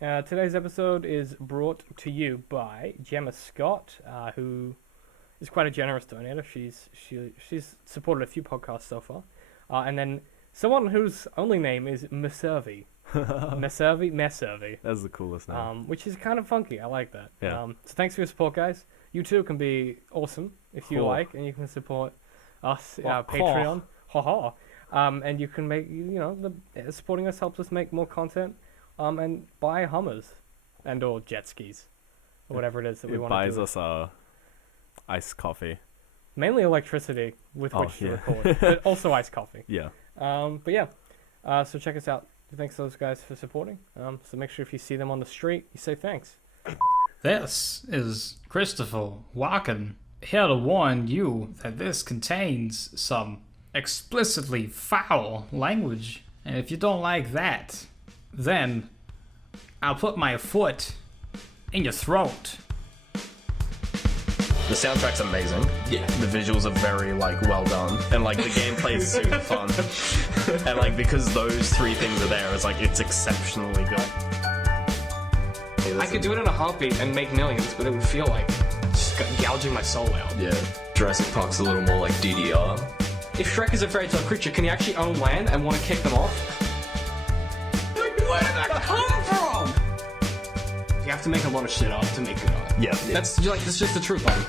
Today's episode is brought to you by Gemma Scott, who is quite a generous donator. She's supported a few podcasts so far. And then someone whose only name is Meservi. Meservi. That's the coolest name. Which is kind of funky. I like that. Yeah. So thanks for your support, guys. You too can be awesome if you like, and you can support us, Patreon. And you can make, supporting us helps us make more content. And buy Hummers and or jet skis or whatever it is that we want to do. It buys us iced coffee. Mainly electricity with which to record, but also iced coffee. Yeah. So check us out. Thanks to those guys for supporting. So make sure if you see them on the street, you say thanks. This is Christopher Walken, here to warn you that this contains some explicitly foul language. And if you don't like that, then I'll put my foot in your throat. The soundtrack's amazing. Yeah. The visuals are very, well done. And, the gameplay is super fun. And, because those three things are there, it's exceptionally good. I could do it in a heartbeat and make millions, but it would feel like just gouging my soul out. Yeah. Jurassic Park's a little more like DDR. If Shrek is a fairy tale creature, can he actually own land and want to kick them off? Where did that come from? You have to make a lot of shit up to make good art. Yeah. That's just the truth, buddy.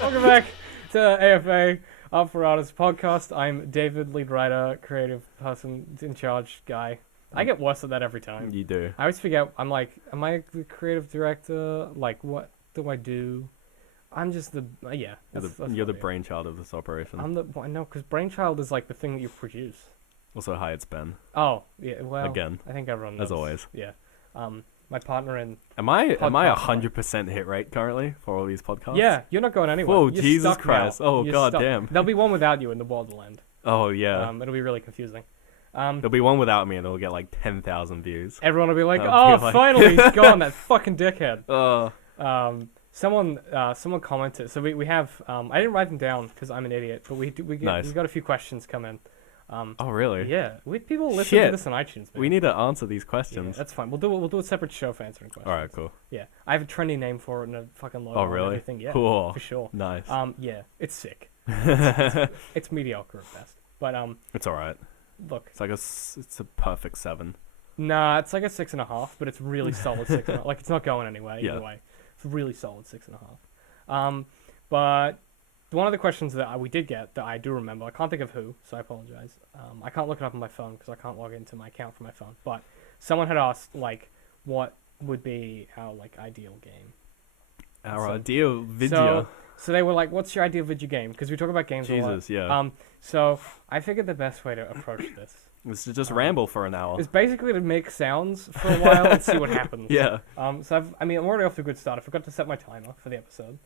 Welcome back to AFA, Art for Artists podcast. I'm David, lead writer, creative person, in charge guy. I get worse at that every time. You do. I always forget, am I the creative director? What do I do? I'm just the, yeah. You're the brainchild of this operation. No, because brainchild is the thing that you produce. Also, hi, it's Ben. Oh, yeah, well, again, I think everyone knows. as always. Yeah. My partner in... Am I 100% hit rate currently for all these podcasts? Yeah, you're not going anywhere. Whoa, You're Jesus stuck Christ. now. Oh, You're God stuck. damn. There'll be one without you in the world will end. Oh, yeah. It'll be really confusing. There'll be one without me and it'll get 10,000 views. Everyone will be like, I'll be finally, he's gone, that fucking dickhead. Someone commented, so we have, I didn't write them down because I'm an idiot, but we got a few questions come in. Oh, really? Yeah, people listen to this on iTunes. We need to answer these questions. Yeah, that's fine. We'll do a separate show for answering questions. All right, cool. Yeah, I have a trendy name for it and a fucking logo. Oh, really? And everything. Yeah, cool. For sure. Nice. Yeah, it's sick. It's mediocre at best, but it's all right. Look, it's a perfect 7. Nah, it's like a 6.5, but it's really solid 6.5. It's not going anywhere either way. It's really solid 6.5. But one of the questions that we did get that I do remember, I can't think of who, so I apologize. I can't look it up on my phone because I can't log into my account from my phone. But someone had asked, what would be our, ideal game? Our ideal video. So they were like, what's your ideal video game? Because we talk about games a lot. Jesus, yeah. So I figured the best way to approach this is to just ramble for an hour. is basically to make sounds for a while and see what happens. Yeah. I'm already off to a good start. I forgot to set my timer for the episode.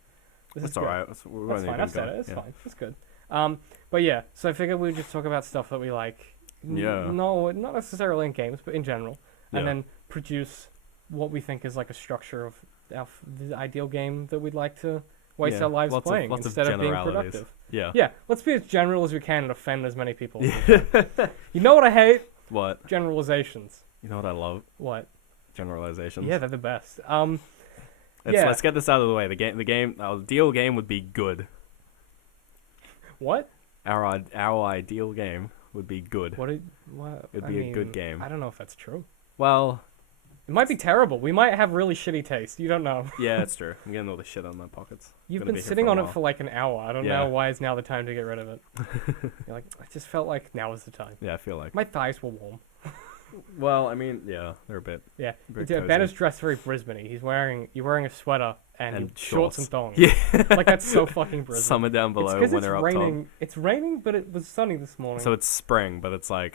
That's all right. That's fine. I've said it. It's fine. It's good. But yeah, so I figured we'd just talk about stuff that we like. Yeah. No, not necessarily in games, but in general. And then produce what we think is a structure of the ideal game that we'd like to waste our lives playing instead of being productive. Yeah. Yeah, let's be as general as we can and offend as many people as we can. You know what I hate? What? Generalizations. You know what I love? What? Generalizations. Yeah, they're the best. Let's get this out of the way. Our ideal game would be good. What? Our ideal game would be good. What? It'd be a good game. I don't know if that's true. Well, it might be terrible. We might have really shitty taste. You don't know. Yeah, it's true. I'm getting all the shit on my pockets. You've been sitting on it for an hour. I don't know why is now the time to get rid of it. You're I just felt like now is the time. Yeah, I feel like. My thighs were warm. Well, yeah, they're a bit. Yeah, cozy. Ben is dressed very Brisbane-y. You're wearing a sweater and shorts and thongs. Yeah, that's so fucking Brisbane. Summer down below, winter up top. It's raining, but it was sunny this morning. So it's spring, but it's and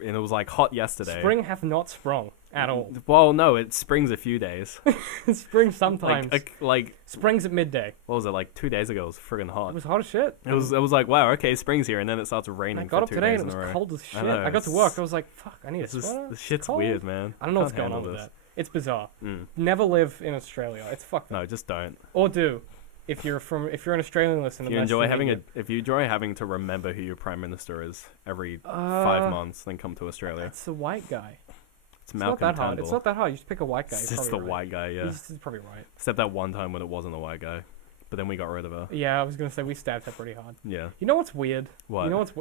it was hot yesterday. Spring have not sprung at all. Well, no, it springs a few days. Spring sometimes. Spring's at midday. What was it, 2 days ago? It was friggin' hot. It was hot as shit. It was wow, okay, spring's here, and then it starts raining. I got up for 2 today days and it was in a row. cold as shit. I got to work. I was like, fuck, I need a sweater. This shit's weird, man. I don't know what's going on with that. It's bizarre. Never live in Australia. It's fucked up. No, just don't. Or do. If you're an Australian listener, if you enjoy having to remember who your prime minister is every 5 months, then come to Australia. It's the white guy. It's not Malcolm that hard. Turnbull. It's not that hard. You just pick a white guy. It's He's just probably the right. white guy, yeah. He's probably right. Except that one time when it wasn't the white guy. But then we got rid of her. Yeah, I was gonna say we stabbed her pretty hard. Yeah. You know what's weird? What? You know what's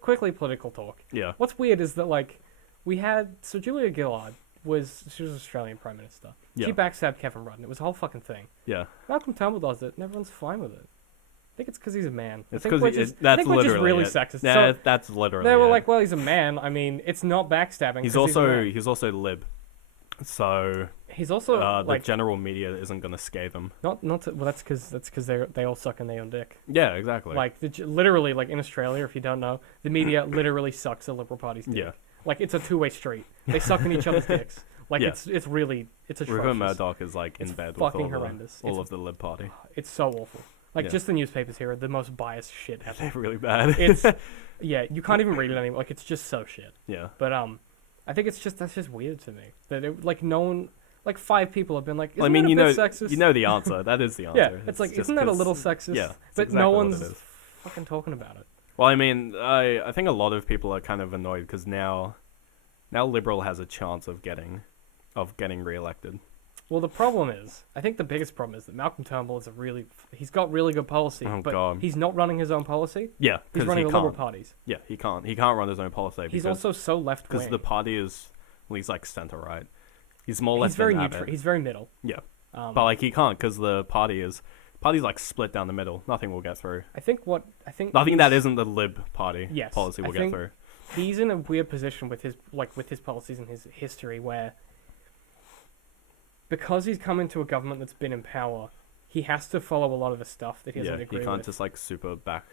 quickly political talk. Yeah. What's weird is that like we had Julia Gillard she was Australian Prime Minister. Yeah. She backstabbed Kevin Rudd. It was a whole fucking thing. Yeah. Malcolm Turnbull does it, and everyone's fine with it. I think it's because he's a man. It's I think because we're just really it. sexist. Nah, So that's literally they were it. like, well, he's a man. I mean, it's not backstabbing. He's 'cause also he's also lib. So He's also the like general media isn't gonna scathe him. well, that's because they all suck in their own dick. Yeah, exactly. Like literally, like in Australia, if you don't know, the media literally sucks the Liberal Party's dick. Yeah. Like it's a two-way street. They suck in each other's dicks. Like Yeah. it's atrocious. Rupert Murdoch is like in It's bed with fucking horrendous. all of the Lib Party. It's so awful. Like Yeah. just the newspapers here are the most biased shit ever. They're really bad. It's yeah, you can't even read it anymore. Like it's just so shit. Yeah. But I think that's just weird to me that like no one, like 5 people have been like, Well, I isn't mean, that a you bit sexist? know the answer. That is the answer. Yeah, it's like just isn't that a 'cause- little sexist? Yeah, it's but exactly no what it one's is. fucking talking about it. Well, I mean, I think a lot of people are kind of annoyed because now Liberal has a chance of getting re-elected. Well, the problem is, I think the biggest problem is that Malcolm Turnbull is he's got really good policy, Oh, but God. he's not running his own policy. Yeah, He's because running he the Liberal can't. parties. Yeah, he can't. He can't run his own policy. He's because, also so left because wing. the party is, well, he's like centre right. He's more or less He's very than neutral. Abbott. He's very middle. Yeah, Um, but like he can't because the party's like split down the middle. Nothing will get through. I think Nothing that isn't the Lib Party Yes, policy will I get think- through. he's in a weird position with his policies and his history where because he's come into a government that's been in power, he has to follow a lot of the stuff that he doesn't Yeah, agree he can't with. just like super back.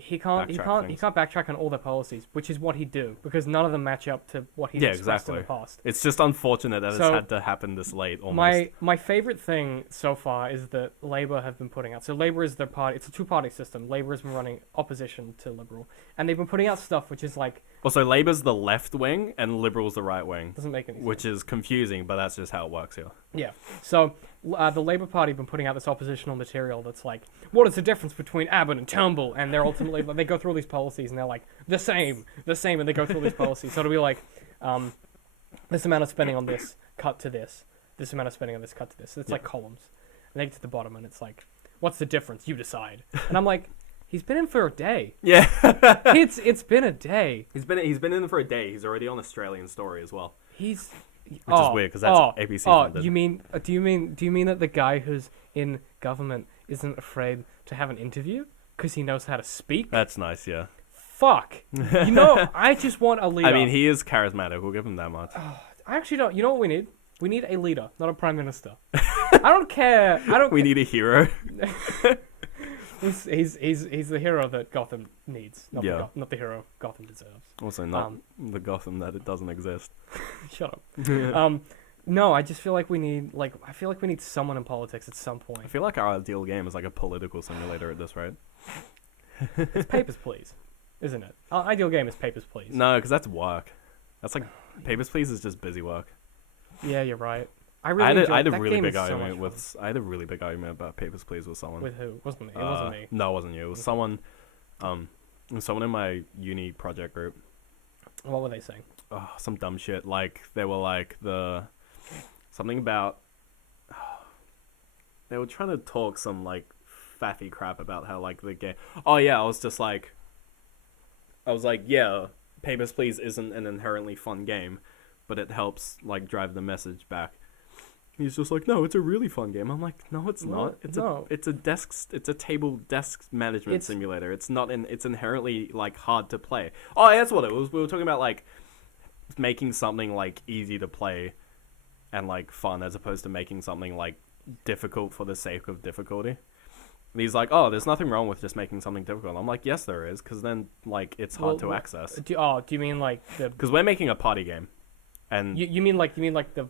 He backtrack can't backtrack on all their policies, which is what he'd do because none of them match up to what he's Yeah, expressed in exactly. the past. It's just unfortunate that So, it's had to happen this late. Almost. My favorite thing so far is that Labour have been putting out. So Labour is their party. It's a 2-party system. Labour has been running opposition to Liberal, and they've been putting out stuff which is like Also, Labour's the left wing and Liberal's the right wing, doesn't make any sense. which is confusing, but that's just how it works here. Yeah. So the Labour Party have been putting out this oppositional material that's like, what is the difference between Abbott and Turnbull? And they're ultimately they go through all these policies and they're like the same, and they go through all these policies. So it'll be like, this amount of spending on this, cut to this. This amount of spending on this, cut to this. So it's like columns. And they get to the bottom and it's like, what's the difference? You decide. And I'm like, he's been in for a day. Yeah, It's been a day. he's been in for a day. He's already on Australian Story as well. He's Which is weird, 'cause that's ABC funded. You mean? Do you mean that the guy who's in government isn't afraid to have an interview because he knows how to speak? That's nice, yeah. Fuck. You know, I just want a leader. I mean, he is charismatic. We'll give him that much. I actually don't. You know what we need? We need a leader, not a prime minister. I don't care. We need a hero. He's the hero that Gotham needs, not Yeah. not the hero Gotham deserves. Also, not the Gotham that it doesn't exist. Shut up. No, I just feel like we need someone in politics at some point. I feel like our ideal game is like a political simulator at this rate. It's Papers, Please, isn't it? Our ideal game is Papers, Please. No, because that's work. That's like Papers, Please is just busy work. Yeah, you're right. I had a that really game big is so argument much with. I had a really big argument about Papers, Please with someone. fun. With who? Wasn't me. It wasn't me. No, it wasn't you. It was someone. It was someone in my uni project group. What were they saying? Oh, some dumb shit. Like they were like something about. They were trying to talk some like faffy crap about how like the game. Oh yeah, I was like, yeah, Papers, Please isn't an inherently fun game, but it helps like drive the message back. He's just like, no, it's a really fun game. I'm like, no, it's not. It's a table desk management simulator. It's not it's inherently like hard to play. Oh, that's what it was. We were talking about like making something like easy to play and like fun as opposed to making something like difficult for the sake of difficulty. And he's like, oh, there's nothing wrong with just making something difficult. I'm like, yes, there is, because then like it's hard to access. Do you mean like the? Because we're making a party game, and You mean like the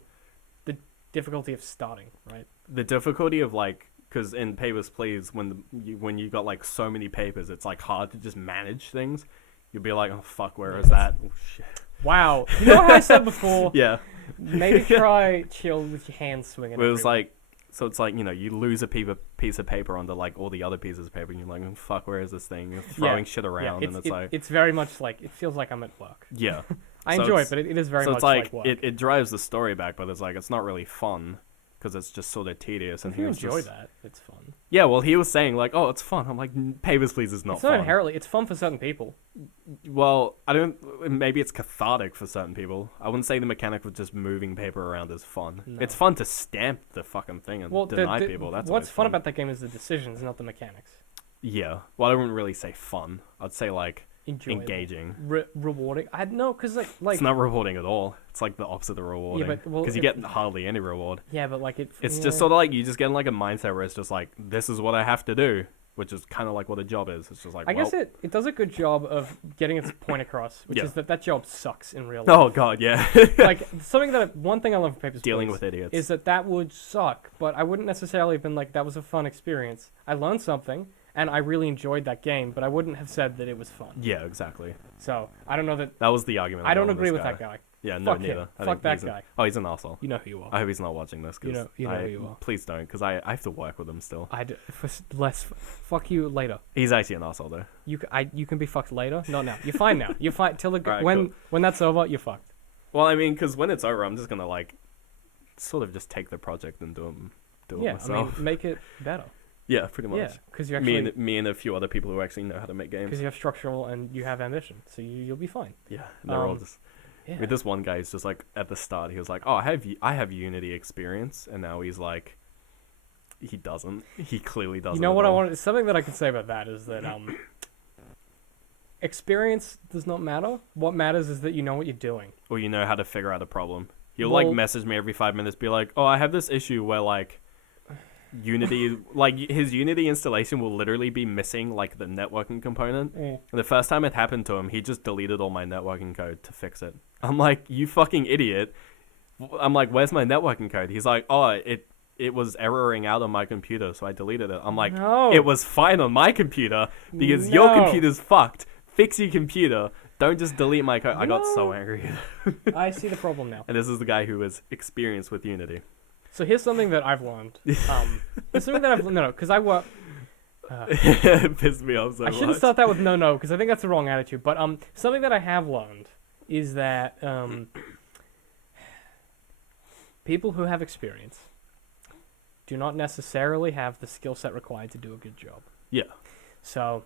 difficulty of starting, right? the difficulty of like, because in Papers, Please, when you got like so many papers, it's like hard to just manage things. You'll be like, oh fuck, where is that? Oh shit. Wow. You know what I said before? Yeah. Maybe try chill with your hands swinging. It was everywhere. like, so it's like, you know, you lose a piece of paper onto like all the other pieces of paper, and you're like, oh, fuck, where is this thing? You're throwing shit around, and it's like, it's very much like it feels like I'm at work. yeah. I So enjoy it, it's- but it is very so much it's like work. it drives the story back, but it's like it's not really fun because it's just sort of tedious. And If you he was enjoy just, that, it's fun. yeah, well, he was saying like, oh, it's fun. I'm like, Papers, Please is not It's not fun. inherently. It's fun for certain people. Well, I don't. Maybe it's cathartic for certain people. I wouldn't say the mechanic of just moving paper around is fun. No. It's fun to stamp the fucking thing and Well, deny people. That's what's always fun about that game is the decisions, not the mechanics. Yeah. Well, I wouldn't really say fun. I'd say like Enjoyable. engaging. Rewarding. I no, because like It's not rewarding at all. It's like the opposite of rewarding. but, well, Because you get hardly any reward. yeah, but like It's yeah. just sort of like you just get in like a mindset where it's just like, this is what I have to do, which is kind of like what a job is. It's just like, I well, guess it does a good job of getting its point across, which Yeah. is that job sucks in real life. oh god, yeah. Like something one thing I love for Papers, Dealing Please with idiots. is that would suck, but I wouldn't necessarily have been like that was a fun experience. I learned something, and I really enjoyed that game, but I wouldn't have said that it was fun. Yeah, exactly. So I don't know that. That was the argument. I don't going agree this with that guy. Yeah, no, Fuck him. neither. I Fuck think that he's guy. Oh, he's an asshole. You know who you are. I hope he's not watching this. Cause You know who you are. Please don't, because I have to work with him still. Fuck you later. He's actually an asshole though. You can be fucked later. Not now. You're fine now. You're fine till Alright, when that's over. You're fucked. Well, I mean, because when it's over, I'm just gonna like, sort of just take the project and do it Yeah, I myself. mean, make it better. Yeah, pretty much. Yeah, because you actually Me and a few other people who actually know how to make games. because you have structural and you have ambition, so you'll be fine. Yeah, and they're all Um, just. Yeah. With this one guy, he's just like at the start, he was like, "Oh, I have Unity experience," and now he's like, he doesn't. He clearly doesn't. You know at what I all. want? Something that I can say about that is that experience does not matter. What matters is that you know what you're doing. Or you know how to figure out a problem. He'll Well- like message me every 5 minutes, be like, "Oh, I have this issue where like Unity, like his Unity installation will literally be missing like the networking component." And the first time it happened to him, he just deleted all my networking code to fix it. I'm like, "You fucking idiot!" I'm like, "Where's my networking code?" He's like, "Oh, it was erroring out on my computer, so I deleted it." I'm like, No. "It was fine on my computer because your No. computer's fucked. Fix your computer. Don't just delete my code." I got so No. angry. I see the problem now. And this is the guy who is experienced with Unity. So here's something that I've learned. Here's something that I've no, because I work. It pissed me off so I much. shouldn't start that with no, because I think that's the wrong attitude. But something that I have learned is that people who have experience do not necessarily have the skill set required to do a good job. Yeah. So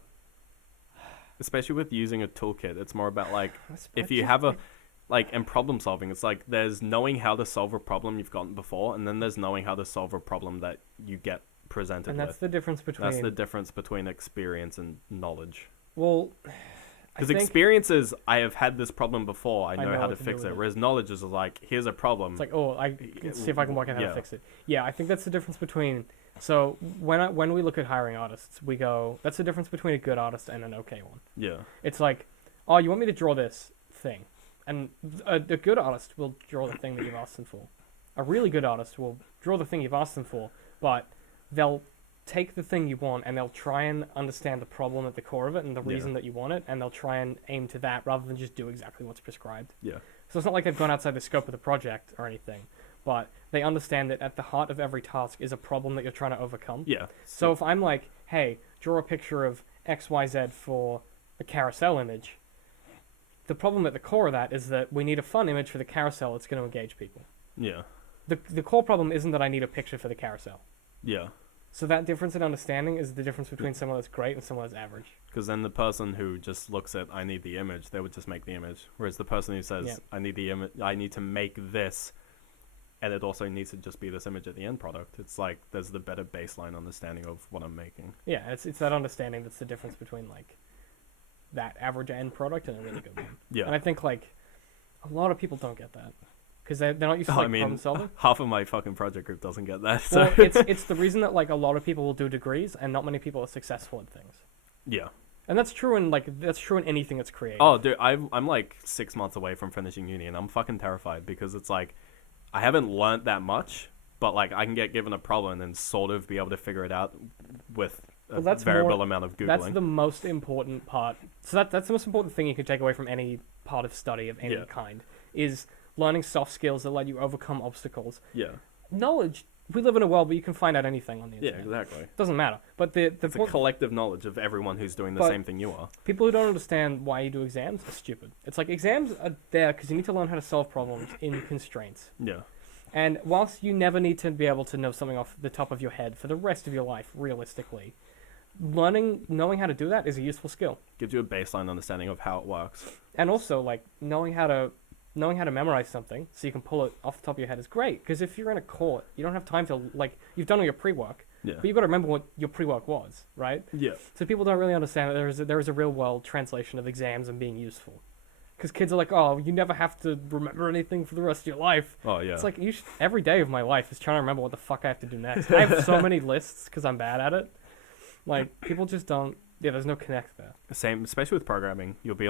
Especially with using a toolkit, it's more about like that's- if I you just have a think- like in problem solving, it's like there's knowing how to solve a problem you've gotten before, and then there's knowing how to solve a problem that you get presented and that's with. the difference between That's the difference between experience and knowledge. well, I Because think experience is, I have had this problem before, I know how to what to do fix with it. it. Whereas knowledge is like, here's a problem. it's like let's see if I can work out how Yeah. to fix it. Yeah, I think that's the difference between. So when we look at hiring artists, we go that's the difference between a good artist and an okay one. Yeah. It's like, oh, you want me to draw this thing, and a good artist will draw the thing that you've asked them for. A really good artist will draw the thing you've asked them for, but they'll take the thing you want and they'll try and understand the problem at the core of it and the Yeah. reason that you want it, and they'll try and aim to that rather than just do exactly what's prescribed. Yeah. So it's not like they've gone outside the scope of the project or anything, but they understand that at the heart of every task is a problem that you're trying to overcome. Yeah. So if I'm like, hey, draw a picture of XYZ for a carousel image, the problem at the core of that is that we need a fun image for the carousel that's going to engage people. Yeah. The core problem isn't that I need a picture for the carousel. Yeah. So that difference in understanding is the difference between someone that's great and someone that's average. Because then the person who just looks at, I need the image, they would just make the image. Whereas the person who says, Yeah. I need the image, I need to make this, and it also needs to just be this image at the end product. It's like there's the better baseline understanding of what I'm making. Yeah, it's that understanding that's the difference between like that average end product and a really good one. Yeah. And I think like a lot of people don't get that because they're not used to like problem solving. half of my fucking project group doesn't get that. So Well, it's the reason that like a lot of people will do degrees and not many people are successful in things. yeah. And that's true in anything that's creative. Oh, dude, I'm like 6 months away from finishing uni, and I'm fucking terrified because it's like I haven't learnt that much, but like I can get given a problem and then sort of be able to figure it out with a Well, that's variable more- amount of googling. That's the most important part. So that's the most important thing you can take away from any part of study of any Yeah. kind is learning soft skills that let you overcome obstacles. Yeah. Knowledge we live in a world where you can find out anything on the internet. Yeah, exactly. It doesn't matter. But It's a collective knowledge of everyone who's doing the same thing you are. People who don't understand why you do exams are stupid. It's like exams are there because you need to learn how to solve problems in constraints. Yeah. And whilst you never need to be able to know something off the top of your head for the rest of your life, realistically, knowing how to do that is a useful skill. Gives you a baseline understanding of how it works. And also, like, knowing how to memorize something so you can pull it off the top of your head is great. Because if you're in a court, you don't have time to, like, you've done all your pre-work, Yeah. but you've got to remember what your pre-work was, right? Yeah. So people don't really understand that there is a real-world translation of exams and being useful. Because kids are like, oh, you never have to remember anything for the rest of your life. Oh, yeah. It's like, every day of my life is trying to remember what the fuck I have to do next. I have so many lists because I'm bad at it. Like, people just don't, there's no connect there. Same, especially with programming. You'll be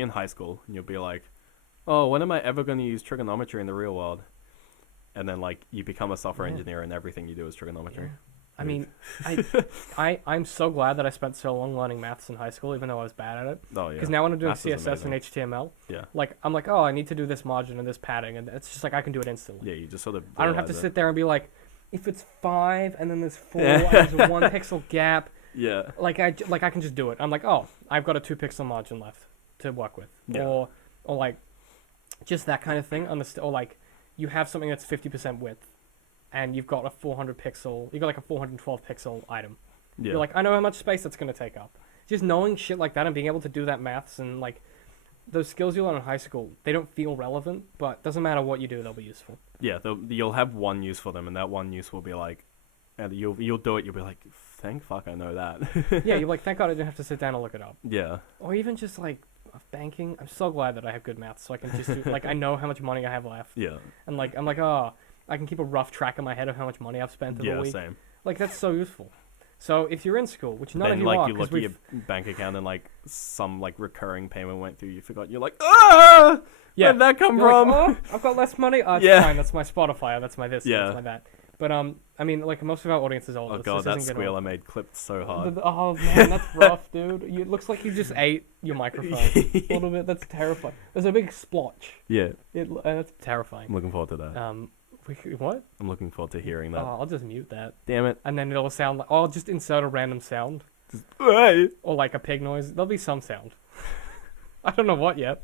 in high school, and you'll be like, oh, when am I ever going to use trigonometry in the real world? And then, like, you become a software engineer, and everything you do is trigonometry. Yeah. I mean, I'm so glad that I spent so long learning maths in high school, even though I was bad at it. Oh, yeah. Because now when I'm doing Maths is CSS and amazing. HTML, Yeah. like, I'm like, oh, I need to do this margin and this padding, and it's just like I can do it instantly. Yeah, you just sort of I don't have to realize sit there and be like, if it's 5 and then there's 4 and there's a 1 pixel gap, Yeah. like I can just do it. I'm like, oh, I've got a 2 pixel margin left to work with, Yeah. or like just that kind of thing. Or like you have something that's 50% width, and you've got a 412 pixel item. Yeah. You're like, I know how much space that's gonna take up. Just knowing shit like that and being able to do that maths and like those skills you learn in high school, they don't feel relevant, but doesn't matter what you do, they'll be useful. Yeah, you'll have one use for them, and that one use will be like, and you'll do it. You'll be like, thank fuck I know that. Yeah, you're like, thank God I didn't have to sit down and look it up. Yeah. Or even just like banking. I'm so glad that I have good maths, so I can just do, like I know how much money I have left, Yeah. and like I'm like, oh, I can keep a rough track in my head of how much money I've spent in the Yeah. week. Same. Like that's so useful. So if you're in school, which none Then of you like are, you 'cause look at your we've bank account and like some like recurring payment went through. You forgot. You're like, ah, yeah, where'd that come you're from? like, oh, I've got less money. Oh, it's Yeah. fine. That's my Spotify. That's my this. Yeah. That's my that. But I mean, like most of our audience is older. Oh so god, this that isn't squeal I gonna- made clipped so hard. Oh man, that's rough, dude. It looks like you just ate your microphone a little bit. That's terrifying. There's a big splotch. Yeah, That's terrifying. I'm looking forward to that. What? I'm looking forward to hearing that. Oh, I'll just mute that, Damn it. and then it'll sound like. I'll just insert a random sound, Hey. or like a pig noise. There'll be some sound. I don't know what yet.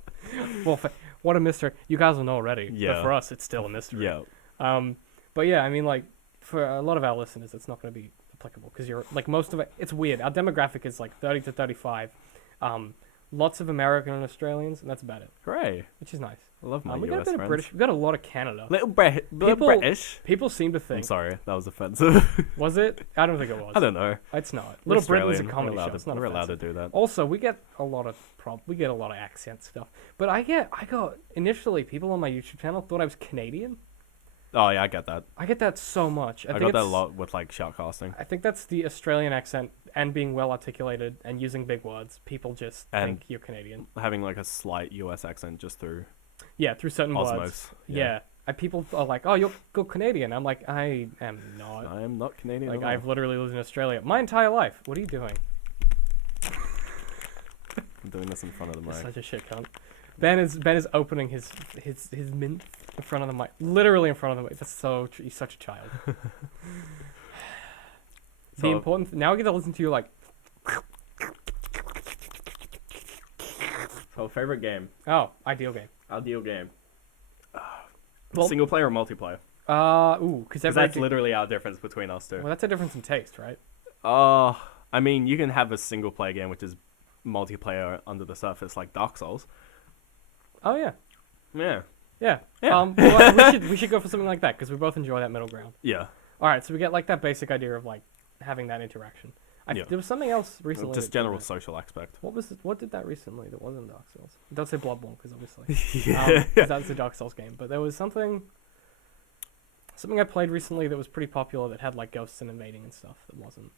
Well, what a mystery. You guys will know already. But Yeah. for us, it's still a mystery. Yeah. But yeah, I mean, like, for a lot of our listeners, it's not going to be applicable because you're like most of it. It's weird. Our demographic is like 30 to 35. Lots of American and Australians, and that's about it, Hooray. which is nice. I love my We got a US bit of friends. British. We got a lot of Canada. Little People- British. People seem to I'm think. sorry, that was offensive. Was it? I don't think it was. I don't know. It's not. We're Little Britain's a Australian. comedy We're show. allowed It's to, not we're allowed to offensive. do that. Also, we get a lot of accent stuff. But I got initially people on my YouTube channel thought I was Canadian. Oh yeah, I get that. I get that so much. I got that a lot with like shoutcasting. I think that's the Australian accent and being well articulated and using big words. People just And- think you're Canadian. Having like a slight US accent just through Yeah, through certain words. osmosis. Yeah. And people are like, "Oh, you're Canadian." I'm like, "I am not." I am not Canadian. Like at all. I've literally lived in Australia my entire life. What are you doing? I'm doing this in front of the You're mic. such a shit cunt. Ben is opening his mint in front of the mic, literally in front of the mic. That's he's such a child. The So- important now I get to listen to you like, So favorite game. oh, ideal game. Ideal game. Well- Single player or multiplayer? Because Because that's literally our difference between us two. well, that's a difference in taste, right? I mean, you can have a single player game which is multiplayer under the surface, like Dark Souls. Oh yeah, Yeah. yeah. Yeah. Well, we should go for something like that because we both enjoy that middle ground. Yeah. All right, so we get like that basic idea of like having that interaction. Yeah. There was something else recently. Just that did general that. social aspect. What did that recently that wasn't Dark Souls? Don't say Bloodborne because obviously. Yeah. 'Cause that's a Dark Souls game. But there was something I played recently that was pretty popular that had like ghosts and invading and stuff that wasn't.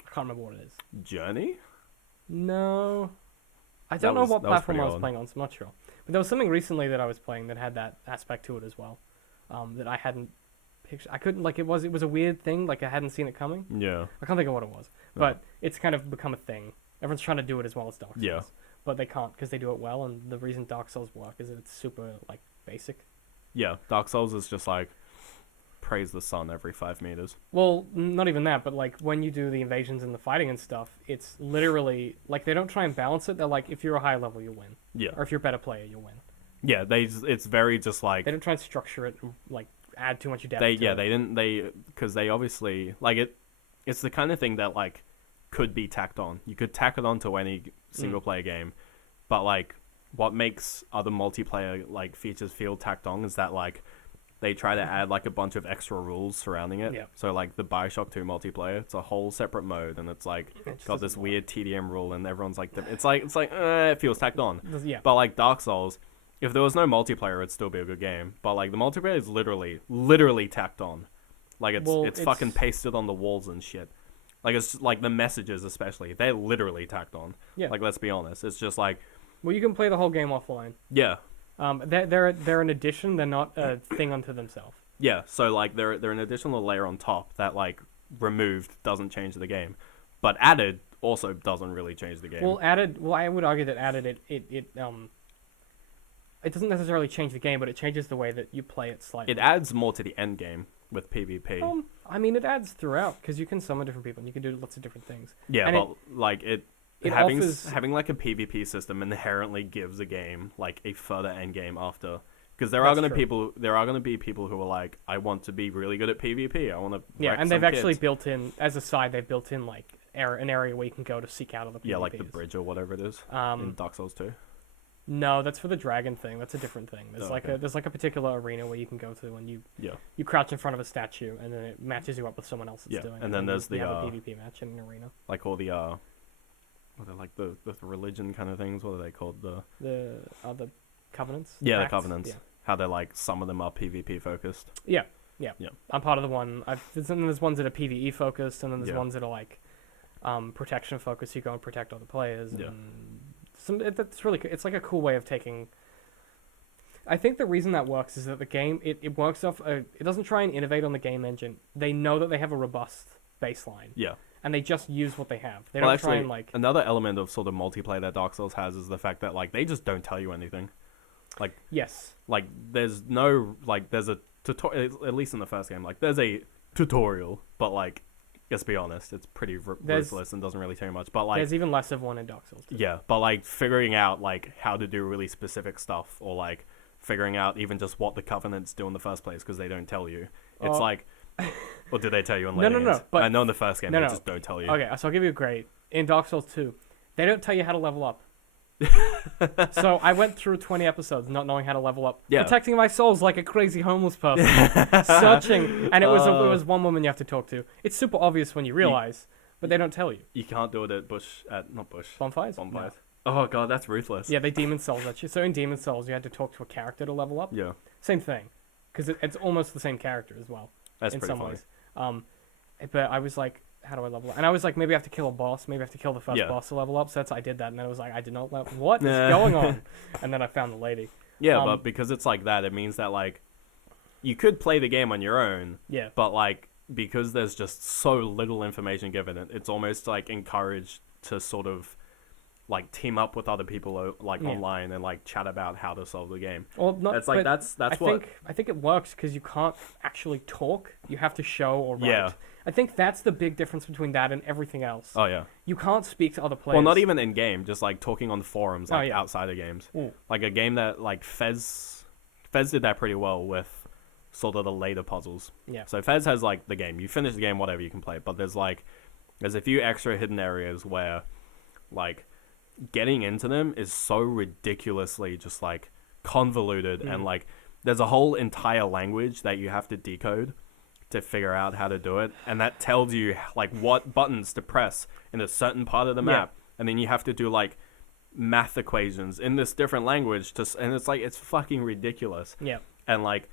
I can't remember what it is. Journey? No. I That don't know was- what that was platform I pretty was old. playing on, so I'm not sure. But there was something recently that I was playing that had that aspect to it as well. That I hadn't pictured. I couldn't like it was a weird thing, like I hadn't seen it coming. Yeah. I can't think of what it was. But it's kind of become a thing. Everyone's trying to do it as well as Dark Souls. Yeah. But they can't because they do it well, and the reason Dark Souls work is that it's super like basic. Yeah. Dark Souls is just like praise the sun every 5 meters. Well, not even that, but like when you do the invasions and the fighting and stuff, it's literally like they don't try and balance it. They're like, if you're a high level, you win. Yeah. Or if you're a better player, you win. Yeah, it's very just like They don't try and structure it and like add too much depth. they to it. they didn't because they obviously like it. It's the kind of thing that like could be tacked on. You could tack it on to any single player game, but like what makes other multiplayer like features feel tacked on is that like they try to add like a bunch of extra rules surrounding it. Yeah. So like the Bioshock 2 multiplayer, it's a whole separate mode, and it's like got this weird TDM rule, and everyone's like, it feels tacked on. Yeah. But like Dark Souls, if there was no multiplayer, it'd still be a good game. But like the multiplayer is literally tacked on. Like it's fucking pasted on the walls and shit. Like it's like the messages especially, they're literally tacked on. Yeah. Like let's be honest, it's just like Well, you can play the whole game offline. yeah. They're an addition. They're not a thing unto themselves. Yeah, so like they're an additional layer on top that like removed doesn't change the game, but added also doesn't really change the game. Well, I would argue that added it doesn't necessarily change the game, but it changes the way that you play it slightly. It adds more to the end game with PvP. I mean, it adds throughout because you can summon different people and you can do lots of different things. Yeah, and but like it having offers... having like a PvP system inherently gives a game like a further end game after. Because there are going to be people who are like, I want to be really good at PvP. I want to and they've actually built in, as a side, they've built in like an area where you can go to seek out other PvPs. Yeah, like the bridge or whatever it is in Dark Souls 2. No, that's for the dragon thing. That's a different thing. There's there's like a particular arena where you can go to and you crouch in front of a statue and then it matches you up with someone else that's doing it. And then there's you have a PvP match in an arena. Like all the what are like the religion kind of things? What are they called? The covenants. Yeah, Pacts? the covenants. Yeah. How they're like some of them are PvP focused. Yeah. I'm part of the one. There's ones that are PvE focused, and then there's ones that are like protection focused. You go and protect other players. And that's really it's like a cool way of taking. I think the reason that works is that the game it works off. It doesn't try and innovate on the game engine. They know that they have a robust baseline. Yeah. And they just use what they have. They don't try and like. Another element of sort of multiplayer that Dark Souls has is the fact that like they just don't tell you anything. Like yes, like there's no like there's a tutorial, at least in the first game, like there's a tutorial, but like let's be honest, it's pretty ruthless and doesn't really tell you much. But like there's even less of one in Dark Souls 2. Yeah, but like figuring out like how to do really specific stuff, or like figuring out even just what the covenants do in the first place because they don't tell you. It's like, or do they tell you in later games? But I know in the first game they just don't tell you. Okay, so I'll give you a grade. In Dark Souls 2, they don't tell you how to level up. So I went through 20 episodes not knowing how to level up, protecting my souls like a crazy homeless person, searching, and it was one woman you have to talk to. It's super obvious when you realize, but they don't tell you. You can't do it at bonfires. No. Oh god, that's ruthless. Yeah, they demon souls at you. So in Demon Souls, you had to talk to a character to level up. Yeah, same thing, because it's almost the same character as well. That's in pretty some funny. ways. But I was like, how do I level up? And I was like, maybe I have to kill a boss. Maybe I have to kill the first boss to level up. So I did that, and then I was like, I did not level. What is going on? And then I found the lady. Yeah, but because it's like that, it means that like you could play the game on your own. Yeah. But like because there's just so little information given, it's almost like encouraged to sort of like team up with other people like online and like chat about how to solve the game. Well, not, it's like that's what I think it works because you can't actually talk. You have to show or write. Yeah. I think that's the big difference between that and everything else. Oh yeah. You can't speak to other players. Well, not even in game, just like talking on forums, like outside of games. Ooh. Like a game that like Fez did that pretty well with sort of the later puzzles. Yeah. So Fez has like the game. You finish the game, whatever, you can play it. But there's a few extra hidden areas where like getting into them is so ridiculously just like convoluted and like there's a whole entire language that you have to decode to figure out how to do it, and that tells you like what buttons to press in a certain part of the map, and then you have to do like math equations in this different language and it's like it's fucking ridiculous. Yeah. And like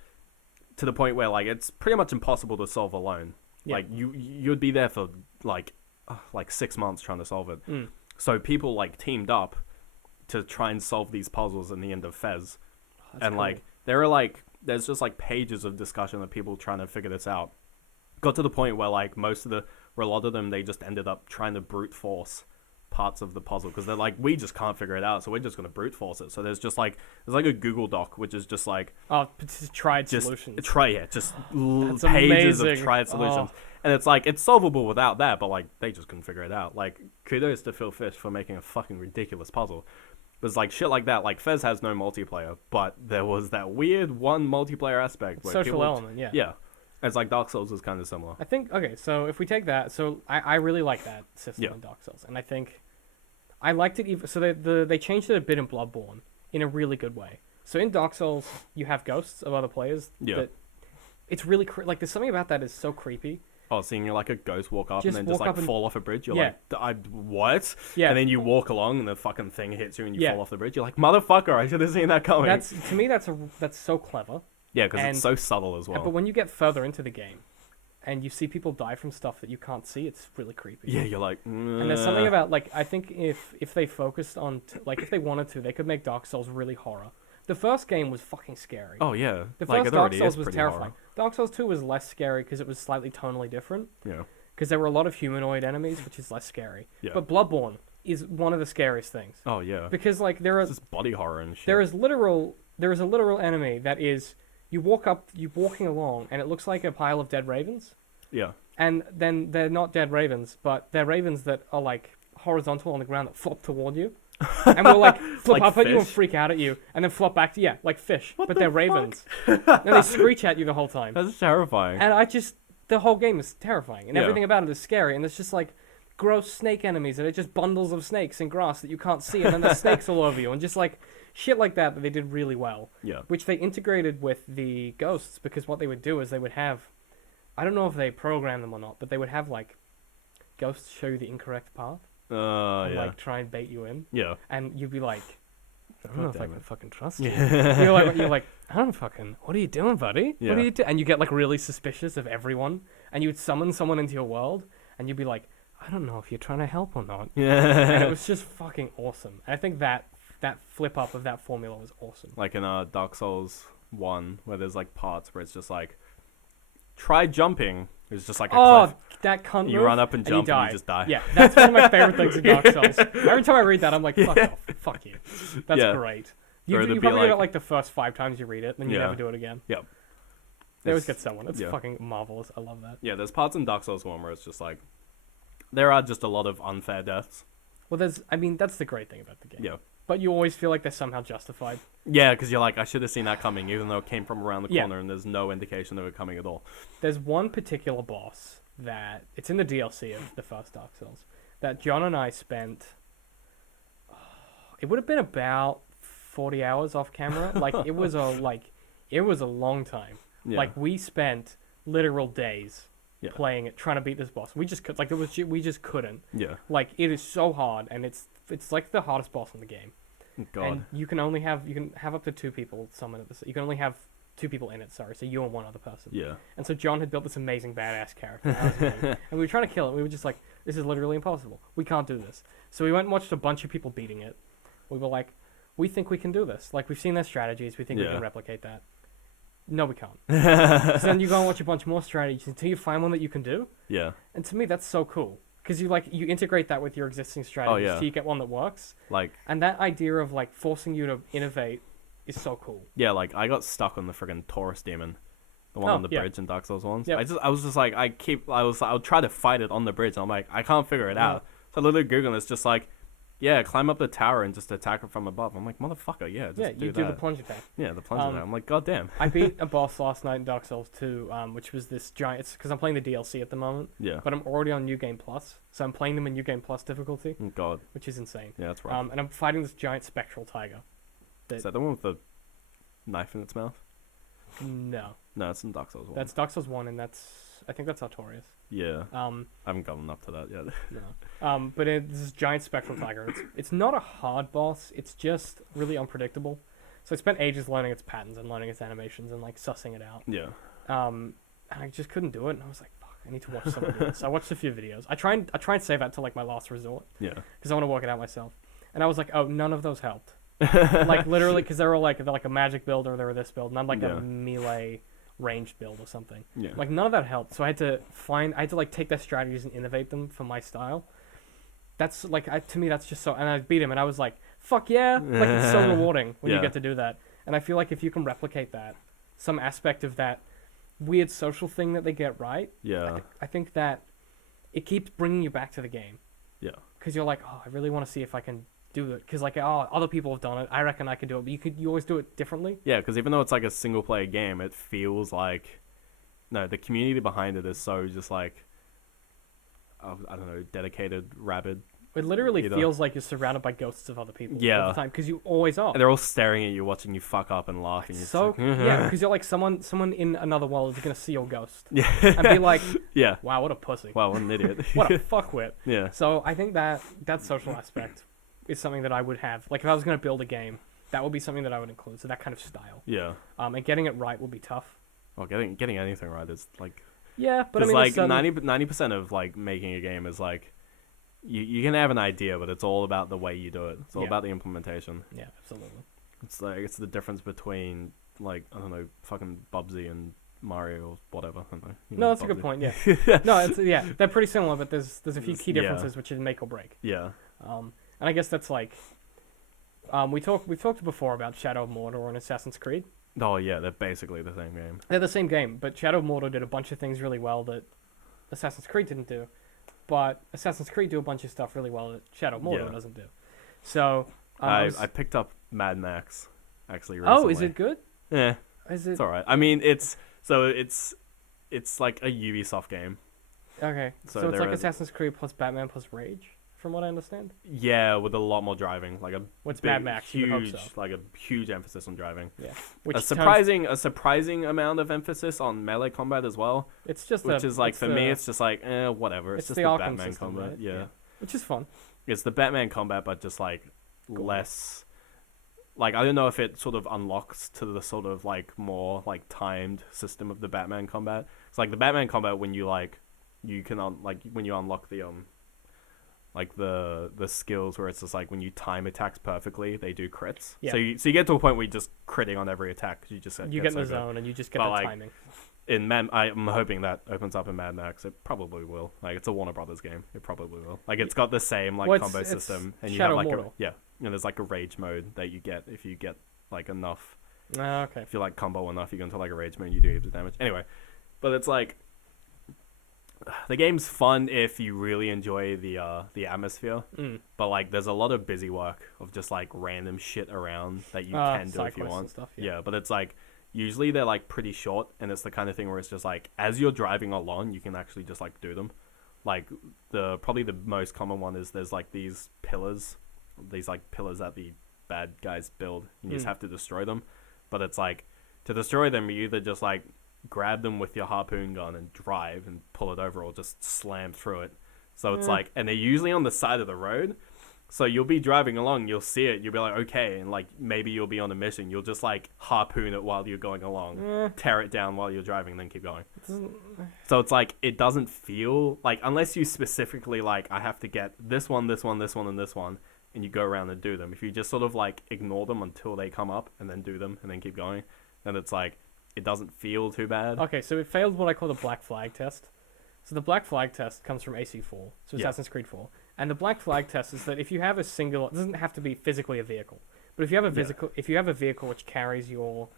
to the point where like it's pretty much impossible to solve alone. Like you'd be there for like 6 months trying to solve it. So people like teamed up to try and solve these puzzles in the end of Fez. And cool. Like there's just like pages of discussion of people trying to figure this out. Got to the point where like a lot of them, they just ended up trying to brute force parts of the puzzle because they're like, we just can't figure it out, so we're just gonna brute force it. So there's like a Google Doc which is just like tried solutions. Just pages amazing. of tried solutions, and it's like it's solvable without that, but like they just couldn't figure it out. Like kudos to Phil Fish for making a fucking ridiculous puzzle. There's like shit like that. Like Fez has no multiplayer, but there was that weird one multiplayer aspect. Where social element, yeah. Yeah. It's like Dark Souls is kind of similar. I think, okay, so if we take that, so I really like that system in Dark Souls. And I think I liked it even, so they changed it a bit in Bloodborne in a really good way. So in Dark Souls, you have ghosts of other players. Yeah. That like, there's something about that is so creepy. Oh, seeing like a ghost walk up Just and then just like fall off a bridge. You're like, what? Yeah. And then you walk along and the fucking thing hits you and you fall off the bridge. You're like, motherfucker, I should have seen that coming. To me, that's so clever. Yeah, because it's so subtle as well. But when you get further into the game and you see people die from stuff that you can't see, it's really creepy. Yeah, you're like, And there's something about, like, I think if they focused on, like, if they wanted to, they could make Dark Souls really horror. The first game was fucking scary. Oh, yeah. The like, first Dark Souls was pretty terrifying. horror. Dark Souls 2 was less scary because it was slightly tonally different. Yeah. Because there were a lot of humanoid enemies, which is less scary. Yeah. But Bloodborne is one of the scariest things. Oh, yeah. Because, like, there are... It's just body horror and shit. There is a literal enemy that is... you're walking along, and it looks like a pile of dead ravens. Yeah. And then they're not dead ravens, but they're ravens that are, like, horizontal on the ground that flop toward you. And will, like, flip Like up at you and fish? freak out at you, and then flop back to you. Yeah, like fish. What but the they're fuck? ravens. And they screech at you the whole time. That's terrifying. And the whole game is terrifying, and Yeah. everything about it is scary, and there's just, like, gross snake enemies that are just bundles of snakes in grass that you can't see, and then there's snakes all over you, and just, like, shit like that they did really well. Yeah. Which they integrated with the ghosts, because what they would do is they would have, I don't know if they programmed them or not, but they would have, like, ghosts show you the incorrect path, and, Yeah. like, try and bait you in, Yeah. and you'd be like, I don't know if I can fucking trust you. Yeah. You're like, I don't fucking, what are you doing, buddy? Yeah. What are you doing? And you get, like, really suspicious of everyone, and you would summon someone into your world, and you'd be like, I don't know if you're trying to help or not. And it Yeah. was just fucking awesome. And I think that flip up of that formula was awesome. Like in Dark Souls 1, where there's like parts where it's just like, try jumping. It's just like a cliff. That cunt You move, run up and jump and you just die. Yeah, that's one of my favorite things in Dark Souls. Every time I read that, I'm like, fuck off. Fuck you. That's Yeah. great. Or You it'd be probably do it like- like the first 5 times you read it, then you Yeah. never do it again. Yep. They always It's- get someone. It's yeah. fucking marvelous. I love that. Yeah, there's parts in Dark Souls 1 where it's just like, there are just a lot of unfair deaths. Well, that's the great thing about the game. Yeah. But you always feel like they're somehow justified. Yeah, because you're like, I should have seen that coming, even though it came from around the Yeah. corner and there's no indication they were coming at all. There's one particular boss that it's in the DLC of the first Dark Souls that John and I spent. It would have been about 40 hours off camera. Like it was a long time. Yeah. Like we spent literal days Yeah. playing it, trying to beat this boss. We just could we just couldn't. Yeah. Like it is so hard, and it's like the hardest boss in the game. God. And you can have up to 2 people summon at this. You can only have 2 people in it. Sorry, so you and one other person. Yeah. And so John had built this amazing badass character, that was me. And we were trying to kill it. We were just like, this is literally impossible. We can't do this. So we went and watched a bunch of people beating it. We were like, we think we can do this. Like we've seen their strategies. We think we Yeah. can replicate that. No, we can't. So then you go and watch a bunch more strategies until you find one that you can do. Yeah. And to me, that's so cool because you integrate that with your existing strategies, yeah. so you get one that works. Like, And that idea of like forcing you to innovate is so cool. yeah, like I got stuck on the friggin' Taurus demon. The one Oh, on the yeah. bridge in Dark Souls 1. Yep. I was just like, I'll try to fight it on the bridge. I'm like, I can't figure it out. So I literally Google, it's just like, yeah, climb up the tower and just attack it from above. I'm like, motherfucker, yeah, just Yeah, do you that. do the plunge attack. Yeah, the plunge attack. I'm like, god damn. I beat a boss last night in Dark Souls 2, which was this giant. It's because I'm playing the DLC at the moment, Yeah. but I'm already on New Game Plus, so I'm playing them in New Game Plus difficulty, Oh, god. which is insane. Yeah, that's right. And I'm fighting this giant spectral tiger. Is that the one with the knife in its mouth? No, No, it's in Dark Souls 1. that's Dark Souls 1, and I think that's Artorias. Yeah. I I haven't gotten up to that yet. No. But it's this giant spectral tiger. It's not a hard boss. It's just really unpredictable. So I spent ages learning its patterns and learning its animations and like sussing it out. Yeah. And I just couldn't do it. And I was like, fuck, I need to watch someone do it. So I watched a few videos. I try and save that to like my last resort Yeah. because I want to work it out myself. And I was like, oh, none of those helped. Like literally, because they're like a magic build or they were this build, and I'm like Yeah. a melee ranged build or something. Yeah. Like none of that helped. So I had to like take their strategies and innovate them for my style. that's like to me that's just so. And I beat him, and I was like, fuck yeah! Like it's so rewarding when you get to do that. And I feel like if you can replicate that, some aspect of that weird social thing that they get right, I think that it keeps bringing you back to the game. Yeah. Because you're like, oh, I really want to see if I can do it. Because like, oh, other people have done it. I reckon I can do it. But you always do it differently. Yeah, because even though it's like a single player game, it feels like the community behind it is so just like I don't know, dedicated, rabid. It literally feels like you're surrounded by ghosts of other people all the time, because you always are. And they're all staring at you, watching you fuck up and laughing. So yeah, because you're like someone in another world is gonna see your ghost. Yeah. And be like, yeah, wow, what a pussy. Wow, what an idiot. What a fuckwit. Yeah. So I think that social aspect is something that I would have. Like if I was gonna build a game, that would be something that I would include. So that kind of style. Yeah. And getting it right would be tough. Well, getting anything right is like. Yeah, but I mean, like 90% of like making a game is like. You can have an idea, but it's all about the way you do it. It's all about the implementation. Yeah, absolutely. It's like it's the difference between like I don't know, fucking Bubsy and Mario or whatever. I don't know. No, that's Bubsy. A good point. Yeah. No, it's they're pretty similar, but there's a few key differences which is make or break. Yeah. And I guess that's like, we've talked before about Shadow of Mordor and Assassin's Creed. Oh yeah, they're basically the same game. They're the same game, but Shadow of Mordor did a bunch of things really well that Assassin's Creed didn't do. But Assassin's Creed do a bunch of stuff really well that Shadow of Mordor doesn't do. So I picked up Mad Max actually recently. Oh, is it good? Yeah, is it? It's alright. I mean, it's like a Ubisoft game. Okay, so it's like Assassin's Creed plus Batman plus Rage, from what I understand. Yeah, with a lot more driving, like Mad Max? Huge, like a huge emphasis on driving. Yeah, a surprising amount of emphasis on melee combat as well. It's just which is like for me, it's just like whatever. It's just the Batman system, combat, right? yeah, which is fun. It's the Batman combat, but just like less. Like I don't know if it sort of unlocks to the sort of like more like timed system of the Batman combat. It's like the Batman combat when you like you can when you unlock the like the skills where it's just like when you time attacks perfectly, they do crits. Yeah. So you get to a point where you're just critting on every attack because you just get in the zone and you just get the timing. I'm hoping that opens up in Mad Max. It probably will. Like it's a Warner Brothers game. It probably will. Like it's got the same like combo system, and you have like there's like a rage mode that you get if you get like enough. Okay. If you like combo enough, you go into like a rage mode. You do heaps of damage. Anyway, but it's like the game's fun if you really enjoy the atmosphere. But like there's a lot of busy work of just like random shit around that you can do if you want. Stuff, yeah, but it's like. Usually they're like pretty short, and it's the kind of thing where it's just like as you're driving along, you can actually just like do them. Like probably the most common one is there's like these pillars that the bad guys build, and you just have to destroy them. But it's like to destroy them, you either just like grab them with your harpoon gun and drive and pull it over, or just slam through it. So it's like, and they're usually on the side of the road. So you'll be driving along, you'll see it, you'll be like, okay, and like maybe you'll be on a mission, you'll just like harpoon it while you're going along, tear it down while you're driving, and then keep going. So it's like, it doesn't feel like, unless you specifically like, I have to get this one, this one, this one, and this one, and you go around and do them. If you just sort of like ignore them until they come up and then do them and then keep going, then it's like, it doesn't feel too bad. Okay, so it failed what I call the black flag test. So the black flag test comes from AC4, so Assassin's Creed 4. And the black flag test is that if you have a single, it doesn't have to be physically a vehicle, but if you have a vehicle which carries your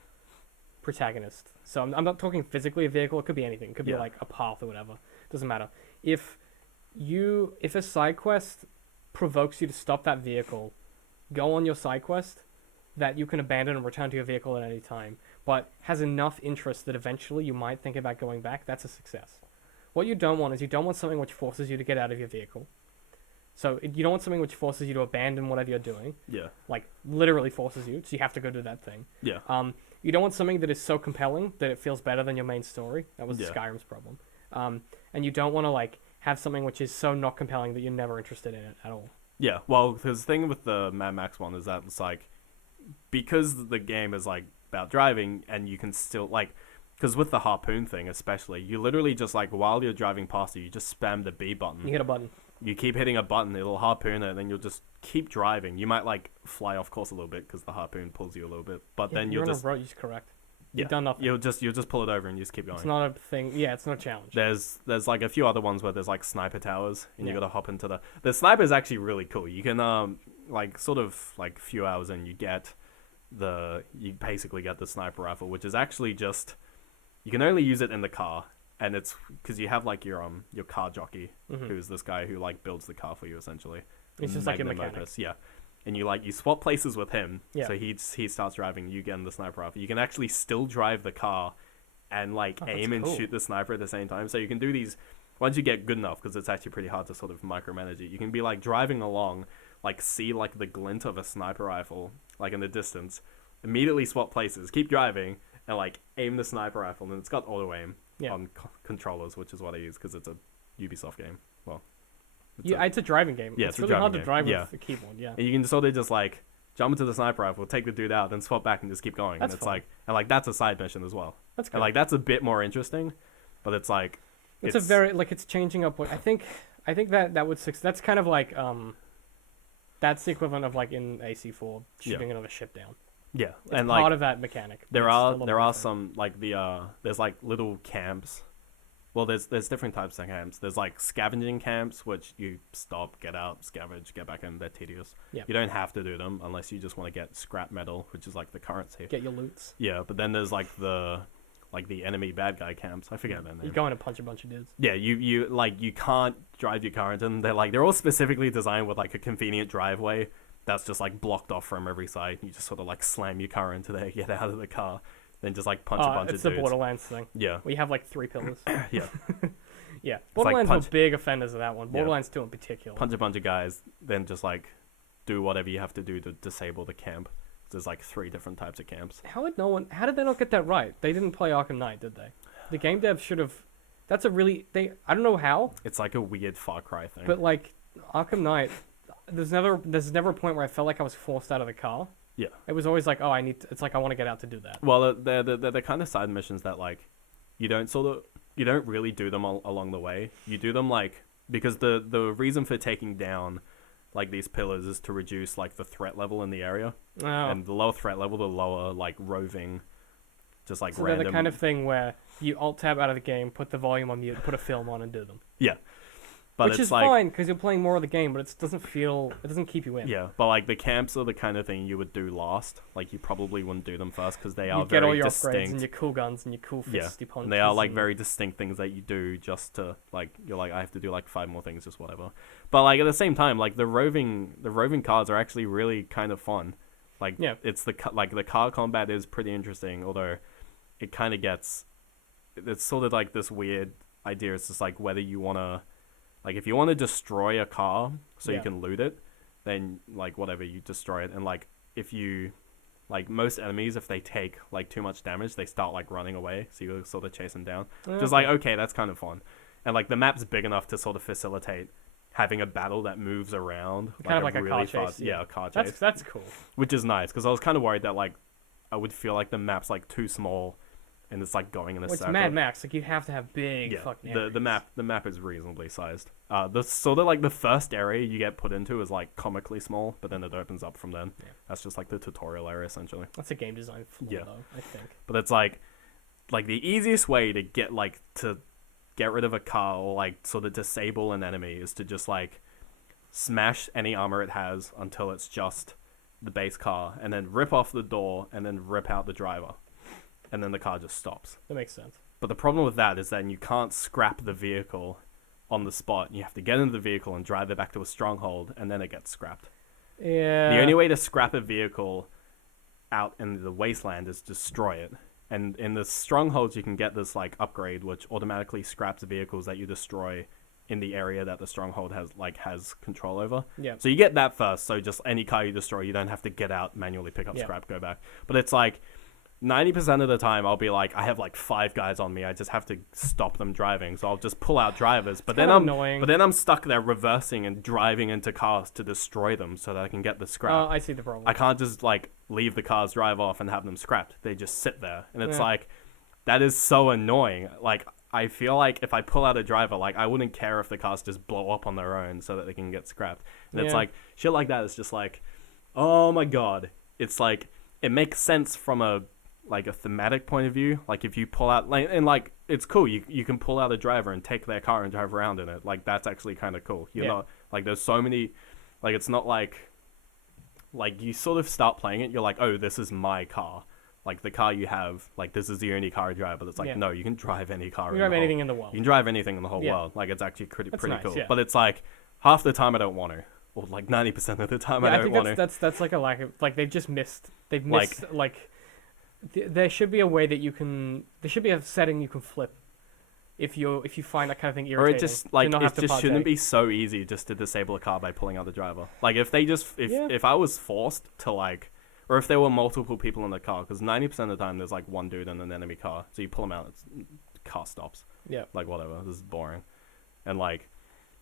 protagonist, so I'm not talking physically a vehicle, it could be anything, it could be like a path or whatever, doesn't matter. If a side quest provokes you to stop that vehicle, go on your side quest that you can abandon and return to your vehicle at any time, but has enough interest that eventually you might think about going back, that's a success. What you don't want is something which forces you to get out of your vehicle. So you don't want something which forces you to abandon whatever you're doing. Yeah. Like literally forces you, so you have to go do that thing. Yeah. You don't want something that is so compelling that it feels better than your main story. That was Skyrim's problem. And you don't want to like have something which is so not compelling that you're never interested in it at all. Yeah. Well, because the thing with the Mad Max one is that it's like because the game is like about driving and you can still like. Because with the harpoon thing, especially, you literally just, like, while you're driving past you just spam the B button. You hit a button. You keep hitting a button, it'll harpoon it, and then you'll just keep driving. You might, like, fly off course a little bit because the harpoon pulls you a little bit. But then you'll just... You're correct. You've done nothing. You'll just pull it over and you just keep going. It's not a thing. Yeah, it's not a challenge. There's like a few other ones where there's like sniper towers and you gotta hop into the sniper is actually really cool. You can like sort of like a few hours in you basically get the sniper rifle, which is actually just you can only use it in the car, and it's because you have like your car jockey who's this guy who like builds the car for you essentially. It's just like a mechanic. Yeah. And you swap places with him. Yeah. So he starts driving, you get in the sniper rifle. You can actually still drive the car and like aim and shoot the sniper at the same time. So you can do these once you get good enough, because it's actually pretty hard to sort of micromanage it. You can be like driving along, like see like the glint of a sniper rifle like in the distance, immediately swap places, keep driving, and like aim the sniper rifle. And it's got auto aim on controllers, which is what I use because it's a Ubisoft game. Well. It's a driving game. Yeah, it's really hard to drive with the keyboard. Yeah, and you can sort of just like jump into the sniper rifle, take the dude out, then swap back and just keep going. That's and it's fun. like, and like that's a side mission as well. That's good. And like that's a bit more interesting, but it's like it's a very like it's changing up. I think that would that's kind of like that's the equivalent of like in AC4 shooting another ship down. Yeah, It's and part like of that mechanic. there are some like there's like little camps. Well, there's different types of camps. There's like scavenging camps, which you stop, get out, scavenge, get back in. They're tedious. Yeah. You don't have to do them unless you just want to get scrap metal, which is like the currency. Get your loots. Yeah, but then there's like the enemy bad guy camps. I forget their name. You go in and punch a bunch of dudes. Yeah, you like you can't drive your car into them. They're all specifically designed with like a convenient driveway that's just like blocked off from every side. You just sort of like slam your car into there, get out of the car. Then just like punch a bunch of dudes. It's the Borderlands thing. Yeah. We have like 3 pillars. Yeah. Yeah. Borderlands like were big offenders of that one. Borderlands 2 in particular. Punch a bunch of guys, then just like do whatever you have to do to disable the camp. There's like 3 different types of camps. How did they not get that right? They didn't play Arkham Knight, did they? The game devs should have. That's a really I don't know how. It's like a weird Far Cry thing. But like Arkham Knight, there's never a point where I felt like I was forced out of the car. Yeah. It was always like, oh, it's like I want to get out to do that. Well, they're the kind of side missions that like you don't really do them along the way. You do them like because the reason for taking down like these pillars is to reduce like the threat level in the area. Oh. And the lower threat level, the lower like roving, just like so random. they're the kind of thing where you alt tab out of the game, put the volume on mute, put a film on, and do them. Yeah. But Which it's is like, fine because you're playing more of the game, but it doesn't keep you in. Yeah, but like the camps are the kind of thing you would do last. Like you probably wouldn't do them first because they are you get all very your distinct. upgrades and your cool guns and your cool fisty punches. And they are like very distinct things that you do just to like you're like I have to do like 5 more things, just whatever. But like at the same time, like the roving cars are actually really kind of fun. Like it's the car combat is pretty interesting, although it kind of gets it's sort of like this weird idea. It's just like whether you want to. Like, if you want to destroy a car so you can loot it, then, like, whatever, you destroy it. And, like, if you... Like, most enemies, if they take, like, too much damage, they start, like, running away. So you sort of chase them down. Just like, okay, that's kind of fun. And, like, the map's big enough to sort of facilitate having a battle that moves around. Kind of like a really car chase. Yeah, a car chase. That's cool. Which is nice, because I was kind of worried that, like, I would feel like the map's, like, too small. And it's like going in a circle. It's Mad Max. Like you have to have big fucking areas. The map is reasonably sized. The sort of like the first area you get put into is like comically small, but then it opens up from then. Yeah. That's just like the tutorial area essentially. That's a game design flaw though, I think. But it's like the easiest way to get rid of a car or like sort of disable an enemy is to just like smash any armor it has until it's just the base car, and then rip off the door and then rip out the driver. And then the car just stops. That makes sense. But the problem with that is then you can't scrap the vehicle on the spot. You have to get into the vehicle and drive it back to a stronghold, and then it gets scrapped. Yeah. The only way to scrap a vehicle out in the wasteland is destroy it. And in the strongholds, you can get this like upgrade, which automatically scraps vehicles that you destroy in the area that the stronghold has control over. Yeah. So you get that first. So just any car you destroy, you don't have to get out, manually pick up scrap, go back. But it's like 90% of the time I'll be like, I have like 5 guys on me. I just have to stop them driving. So I'll just pull out drivers. But then I'm stuck there reversing and driving into cars to destroy them so that I can get the scrap. I see the problem. I can't just like leave the cars, drive off and have them scrapped. They just sit there. And it's like, that is so annoying. Like, I feel like if I pull out a driver, like I wouldn't care if the cars just blow up on their own so that they can get scrapped. And it's like, shit like that is just like, oh my God. It's like, it makes sense from a like a thematic point of view. Like if you pull out and like it's cool. You can pull out a driver and take their car and drive around in it. Like that's actually kind of cool. You're not like there's so many. Like it's not like you sort of start playing it. You're like, oh, this is my car. Like the car you have, like this is the only car you drive, but it's like no, you can drive any car. You can drive anything in the world. You can drive anything in the whole world. Like it's actually pretty nice, cool. Yeah. But it's like half the time I don't want to, or like 90% of the time I don't want to. That's like a lack of like they've just missed. They've missed there should be a way that you can. There should be a setting you can flip. If you find that kind of thing irritating, or it just like it just shouldn't be so easy just to disable a car by pulling out the driver. Like if they just if I was forced to like. Or if there were multiple people in the car, because 90% of the time there's like one dude in an enemy car. So you pull him out, car stops. Yeah. Like whatever, this is boring. And like...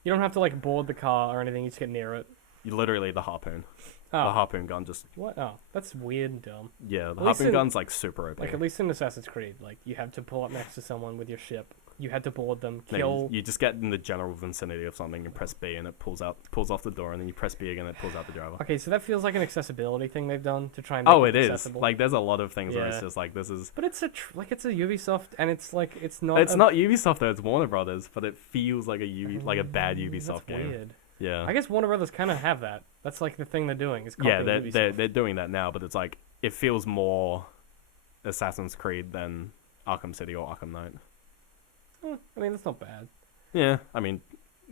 You don't have to like board the car or anything, you just get near it. You literally, the harpoon. Oh. The harpoon gun just... What? Oh, that's weird and dumb. Yeah, the harpoon gun's like super OP. Like at least in Assassin's Creed, like you have to pull up next to someone with your ship. You had to board them, kill... No, you just get in the general vicinity of something and press B and it pulls off the door, and then you press B again and it pulls out the driver. Okay, so that feels like an accessibility thing they've done to try and make it accessible. Like there's a lot of things where it's just like this is... But it's a Ubisoft, and it's like it's not... It's not Ubisoft though, it's Warner Brothers, but it feels like a bad Ubisoft that's game. Weird. Yeah. I guess Warner Brothers kind of have that. That's like the thing they're doing. Is they're doing that now, but it's like it feels more Assassin's Creed than Arkham City or Arkham Knight. I mean, that's not bad. Yeah, I mean,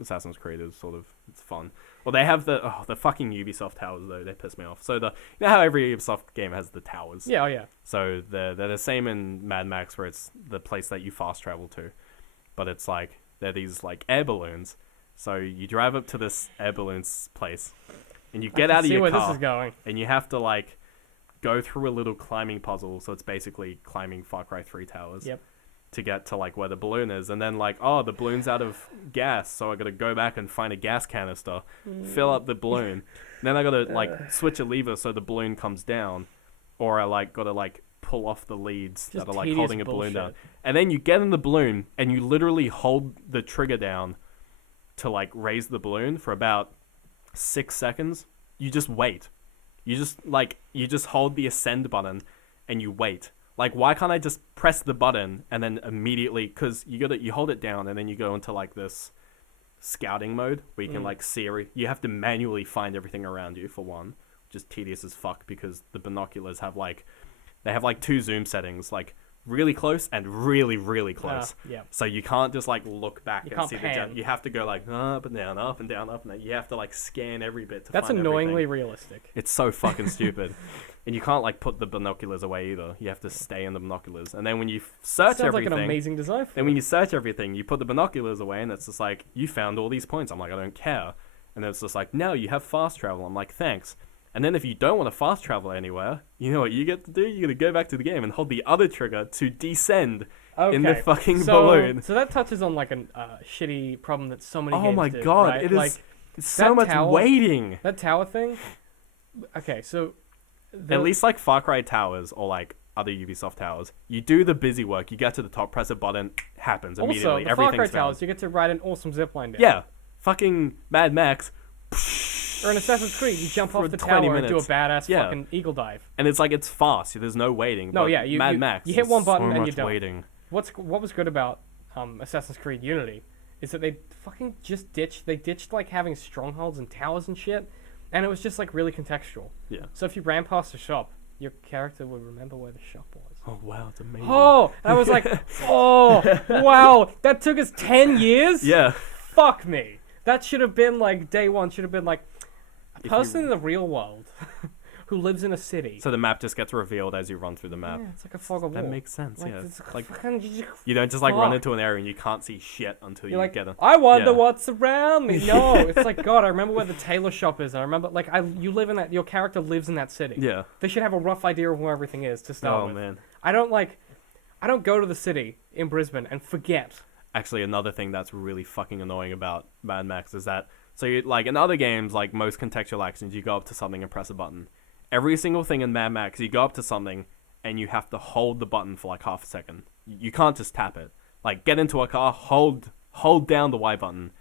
Assassin's Creed is sort of, it's fun. Well, they have the fucking Ubisoft towers, though. They piss me off. So, you know how every Ubisoft game has the towers? Yeah, oh yeah. So, they're the same in Mad Max, where it's the place that you fast travel to. But it's like, they're these, like, air balloons. So, you drive up to this air balloons place, and you get out of your car. See where this is going. And you have to, like, go through a little climbing puzzle. So, it's basically climbing Far Cry 3 towers. Yep. To get to like where the balloon is, and then like, oh, the balloon's out of gas, so I gotta go back and find a gas canister, fill up the balloon, then I gotta like switch a lever so the balloon comes down, or I like gotta like pull off the leads Just that are like holding a balloon bullshit. down, and then you get in the balloon and you literally hold the trigger down to like raise the balloon for about 6 seconds. You just wait. You just hold the ascend button and you wait. Like, why can't I just press the button and then immediately... Because you hold it down and then you go into, like, this scouting mode where you can, like, see... You have to manually find everything around you, for one. Which is tedious as fuck because the binoculars have, like... They have, like, 2 zoom settings, like, really close and really, really close. Yeah. So you can't just, like, look back You and can't see pan. the... You have to go, like, up and down, up and down, up and down. You have to, like, scan every bit to That's find annoyingly everything. realistic. It's so fucking stupid. And you can't, like, put the binoculars away either. You have to stay in the binoculars. And then when you search Sounds everything... like an amazing design for Then when you search everything, you put the binoculars away, and it's just like, you found all these points. I'm like, I don't care. And then it's just like, no, you have fast travel. I'm like, thanks. And then if you don't want to fast travel anywhere, you know what you get to do? You're going to go back to the game and hold the other trigger to descend in the fucking balloon. So that touches on, like, a shitty problem that so many games Oh my do, god, right? it is... Like, it's so much waiting. That tower thing... Okay, so... At least like Far Cry towers or like other Ubisoft towers, you do the busy work. You get to the top, press a button, happens immediately. Also, the Far Cry towers, you get to ride an awesome zipline down. Yeah, fucking Mad Max. Or in Assassin's Creed, you jump off the 20 tower minutes. and do a badass fucking eagle dive. And it's like, it's fast. There's no waiting. No, but yeah, Mad Max. You hit one button so and much you're done. Waiting. What was good about Assassin's Creed Unity is that they fucking just ditched like having strongholds and towers and shit, and it was just like really contextual. Yeah. So if you ran past a shop, your character would remember where the shop was. Oh wow, it's amazing. Oh, and I was like, oh wow, that took us 10 years. Yeah. Fuck me. That should have been like day one. Should have been like a person in the real world who lives in a city. So the map just gets revealed as you run through the map. Yeah, it's like a fog of war. That makes sense. Like, yeah. it's Like fucking, you don't just like run into an area and you can't see shit until you're you like, get it. I wonder what's around me. No, it's like, God, I remember where the tailor shop is. I remember, like, you live in that. Your character lives in that city. Yeah. They should have a rough idea of where everything is to start with. Oh man. I don't go to the city in Brisbane and forget. Actually, another thing that's really fucking annoying about Mad Max is that, so you, like in other games, like most contextual actions, you go up to something and press a button. Every single thing in Mad Max, you go up to something and you have to hold the button for like half a second. You can't just tap it. Like get into a car, hold down the Y button,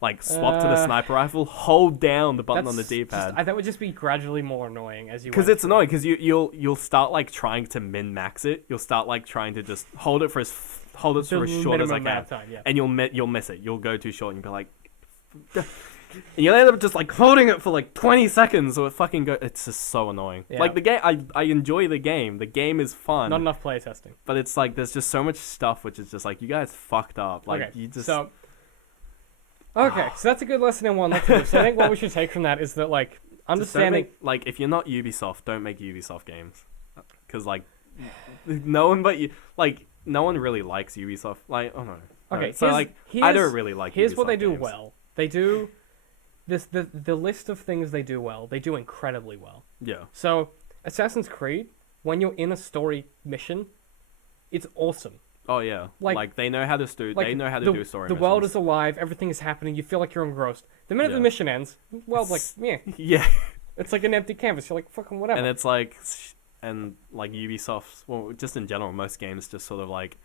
Like, swap to the sniper rifle, hold down the button on the That's D-pad. that would just be gradually more annoying as you. Because it's annoying, because you'll start, like, trying to min-max it. You'll start, like, trying to just hold it for as short as I can. Time, yeah. And you'll miss it. You'll go too short and you'll be like... And you'll end up just, like, holding it for, like, 20 seconds, so it fucking go... It's just so annoying. Yeah. Like, the game... I enjoy the game. The game is fun. Not enough play testing. But it's, like, there's just so much stuff which is just, like, you guys fucked up. Like, Okay, you just... Okay, so that's a good lesson in what not to do. So I think what we should take from that is that, like, understanding... Like, if you're not Ubisoft, don't make Ubisoft games. Because, like, no one but you... Like, no one really likes Ubisoft. Like, oh no. Okay, so, like, I don't really like Here's Ubisoft what they do games. well. They do... The list of things they do well, they do incredibly well. Yeah. So, Assassin's Creed, when you're in a story mission, it's awesome. Oh, yeah. Like they know how to do... Like, they know how to do story The missions. world is alive, everything is happening, you feel like you're engrossed. The minute the mission ends, well, like, yeah. Yeah. It's like an empty canvas. You're like, fucking whatever. And it's like... And, like, Ubisoft... Well, just in general, most games just sort of, like,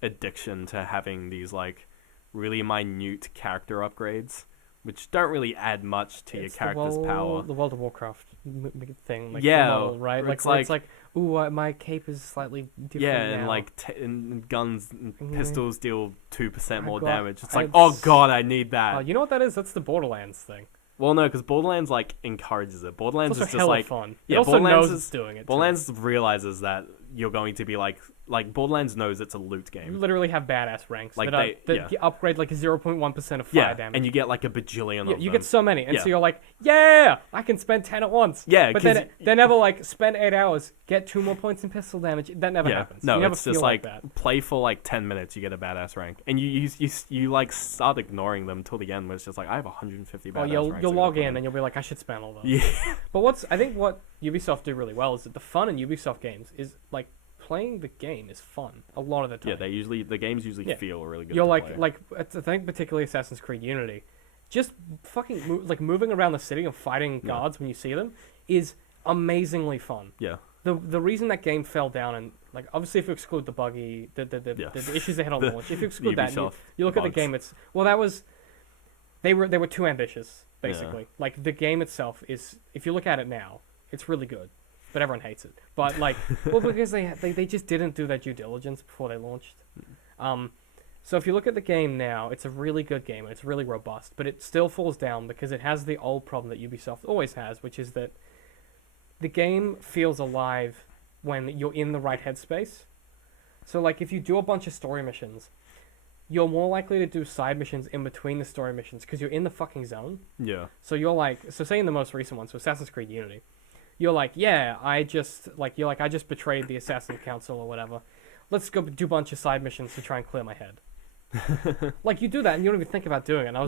addiction to having these, like, really minute character upgrades, which don't really add much to your character's power. The World of Warcraft thing, like, yeah, the model, right? Like, it's like, ooh, my cape is slightly different. Yeah, now. and like and guns and pistols deal 2% more God, damage. It's like, oh god, I need that. You know what that is? That's the Borderlands thing. Well, no, because Borderlands like encourages it. Borderlands It's is also just hella like fun. Yeah, it also Borderlands knows it's doing it. Borderlands realizes that you're going to be like Borderlands knows it's a loot You game. literally have badass ranks Like that upgrade like 0.1% of fire damage. And you get like a bajillion of them. You get so many, and so you're like, yeah, I can spend 10 at once. Yeah, but then they never like spend 8 hours, get 2 more points in pistol damage. That never happens. No, you never it's feel just like that. play for like 10 minutes, you get a badass rank, and you like start ignoring them till the end, where it's just like I have 150 badass ranks. You'll log in and you'll be like, I should spend all those. Yeah. But I think what Ubisoft do really well is that the fun in Ubisoft games is like playing the game is fun a lot of the time. Yeah, the games usually feel really good. You're to play. like I think particularly Assassin's Creed Unity, just fucking moving around the city and fighting guards when you see them is amazingly fun. Yeah. The reason that game fell down, and like obviously if you exclude the buggy the issues they had on launch, if you exclude that, and you look at the game, they were too ambitious basically. Yeah. Like the game itself is, if you look at it now, it's really good. But everyone hates it. But like, well, because they just didn't do their due diligence before they launched. So if you look at the game now, it's a really good game and it's really robust. But it still falls down because it has the old problem that Ubisoft always has, which is that the game feels alive when you're in the right headspace. So like, if you do a bunch of story missions, you're more likely to do side missions in between the story missions because you're in the fucking zone. Yeah. So you're like, say in the most recent one, so Assassin's Creed Unity. You're like, yeah, I just betrayed the Assassin Council or whatever. Let's go do a bunch of side missions to try and clear my head. Like, you do that and you don't even think about doing it. And I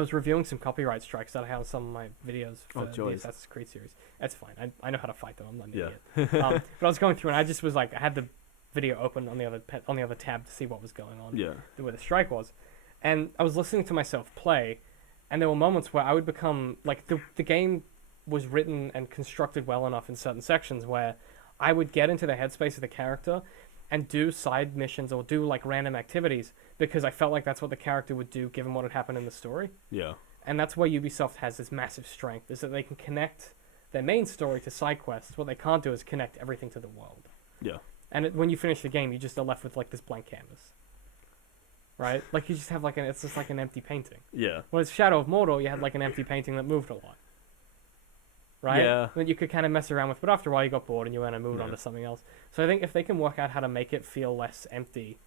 was reviewing some copyright strikes that I have on some of my videos for the Assassin's Creed series. That's fine. I know how to fight them. I'm not an idiot. But I was going through and I just was like, I had the video open on the other tab to see what was going on. Yeah. Where the strike was. And I was listening to myself play, and there were moments where I would become, like, the game was written and constructed well enough in certain sections where I would get into the headspace of the character and do side missions or do like random activities because I felt like that's what the character would do given what had happened in the story. Yeah. And that's where Ubisoft has this massive strength, is that they can connect their main story to side quests. What they can't do is connect everything to the world. Yeah. And when you finish the game, you just are left with like this blank canvas. Right? Like you just have like it's just like an empty painting. Yeah. When it's Shadow of Mordor, you had like an empty painting that moved a lot. Right? Yeah. That you could kind of mess around with, but after a while you got bored and you went and moved on to something else. So I think if they can work out how to make it feel less empty,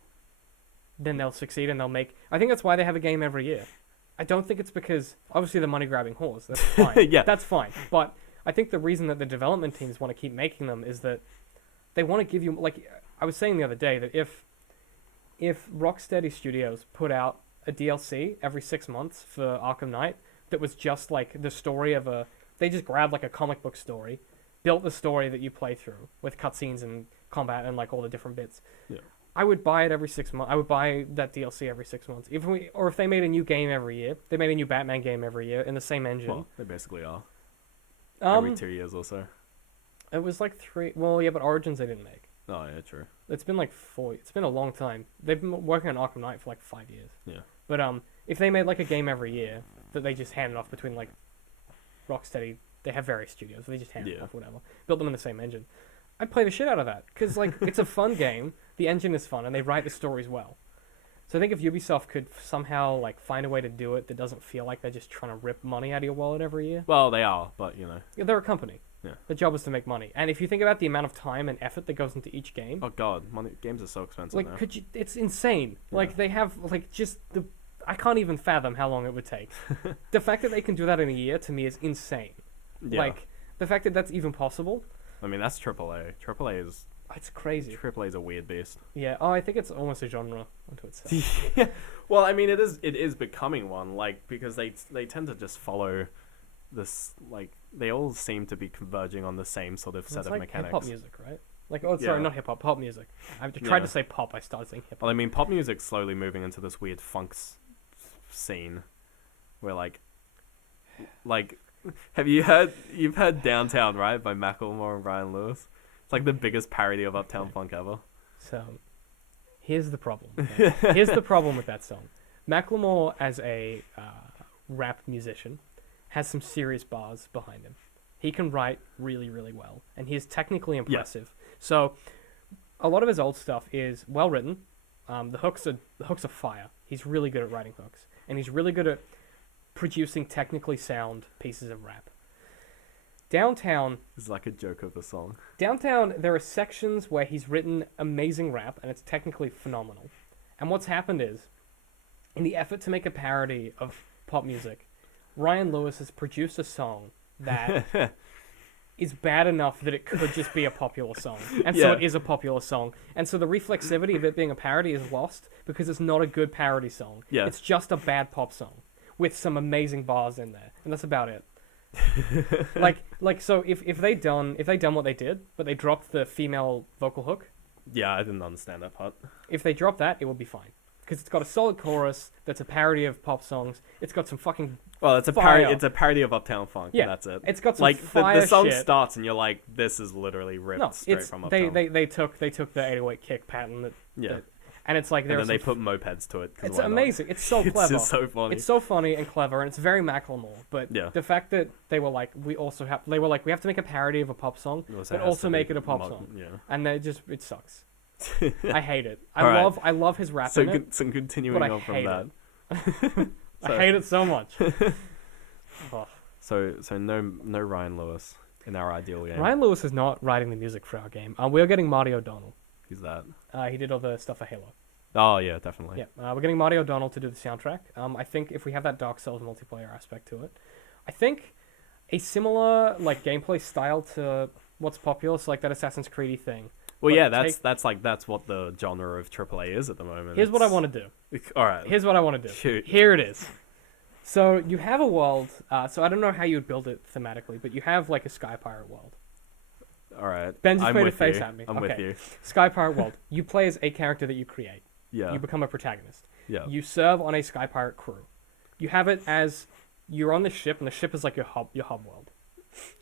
then they'll succeed and they'll make... I think that's why they have a game every year. I don't think it's because... Obviously the money-grabbing whores, that's fine. Yeah. That's fine. But I think the reason that the development teams want to keep making them is that they want to give you... Like, I was saying the other day that if Rocksteady Studios put out a DLC every 6 months for Arkham Knight that was just like the story of a... They just grabbed like a comic book story, built the story that you play through with cutscenes and combat and like all the different bits. Yeah. I would buy it every 6 months. I would buy that DLC every 6 months. If they made a new game every year, they made a new Batman game every year in the same engine. Well, they basically are. Every 2 years or so. It was like 3. Well, yeah, but Origins they didn't make. Oh yeah, true. It's been like it's been a long time. They've been working on Arkham Knight for like 5 years. Yeah. But if they made like a game every year that they just handed off between like Rocksteady, they have various studios. They just hand it off, whatever. Built them in the same engine. I'd play the shit out of that because like it's a fun game. The engine is fun, and they write the stories well. So I think if Ubisoft could somehow like find a way to do it that doesn't feel like they're just trying to rip money out of your wallet every year. Well, they are, but Yeah, they're a company. Yeah. The job is to make money, and if you think about the amount of time and effort that goes into each game, oh god, games are so expensive like now. it's insane. Yeah. Like they have like just the I can't even fathom how long it would take. The fact that they can do that in a year to me is insane. Yeah. Like the fact that that's even possible. I mean, that's AAA. AAA is It's crazy. AAA is a weird beast. Yeah. Oh, I think it's almost a genre unto itself. Well, I mean, it is becoming one, like, because they tend to just follow this, like, they all seem to be converging on the same sort of set It's of like mechanics. hip hop music, right? Like, oh, sorry, Yeah. not hip hop, pop music. I tried Yeah. to say pop. I started saying hip hop. Well, I mean, pop music's slowly moving into this weird funk scene, where like, you've heard Downtown, right, by Macklemore and Brian Lewis? It's like the biggest parody of Uptown Funk ever. So, here's the problem. Okay? Here's the problem with that song. Macklemore, as a rap musician, has some serious bars behind him. He can write really, really well, and he is technically impressive. So, a lot of his old stuff is well written. The hooks are fire. He's really good at writing hooks, and he's really good at producing technically sound pieces of rap. Downtown It's like a joke of the song. Downtown, there are sections where he's written amazing rap, and it's technically phenomenal. And what's happened is, in the effort to make a parody of pop music, Ryan Lewis has produced a song that is bad enough that it could just be a popular song. And so Yeah. it is a popular song. And so the reflexivity of it being a parody is lost because it's not a good parody song. Yeah. It's just a bad pop song with some amazing bars in there. And that's about it. So if they done what they did, but they dropped the female vocal hook, Yeah, I didn't understand that part. if they drop that, it will be fine. Because it's got a solid chorus that's a parody of pop songs. It's got some fucking Well, it's a Fire. parody. It's a parody of Uptown Funk. Yeah, and that's it. it's got some Like fire the song shit. starts and you're like, this is literally ripped straight it's from Uptown. they took the 808 kick pattern Yeah. and it's like And then they put mopeds to it. 'cause it's why not? amazing. It's so It's clever. just so funny. It's so funny and clever, and it's very Macklemore. But Yeah. the fact that they were like, we have to make a parody of a pop song, It but has also to make be it a pop mod- song, Yeah. and it sucks. I hate it. Alright. I love his rap So, in it. so continuing but I on from hate that. I hate it so much. Oh. So no Ryan Lewis in our ideal game. Ryan Lewis is not writing the music for our game. We're getting Marty O'Donnell. Who's that? He did all the stuff for Halo. Oh yeah, definitely. Yeah, we're getting Marty O'Donnell to do the soundtrack. I think if we have that Dark Souls multiplayer aspect to it, I think a similar like gameplay style to what's popular, so like that Assassin's Creed thing. Well, But yeah, that's what the genre of AAA is at the moment. Here's what I want to do. All right. Here's what I want to do. Shoot. Here it is. So you have a world. So I don't know how you would build it thematically, but you have like a Sky Pirate world. All right. Ben just I'm made a with face you. at me. I'm Okay. with you. Sky Pirate world. You play as a character that you create. Yeah. You become a protagonist. Yeah. You serve on a Sky Pirate crew. You have it as you're on the ship, and the ship is like your hub world.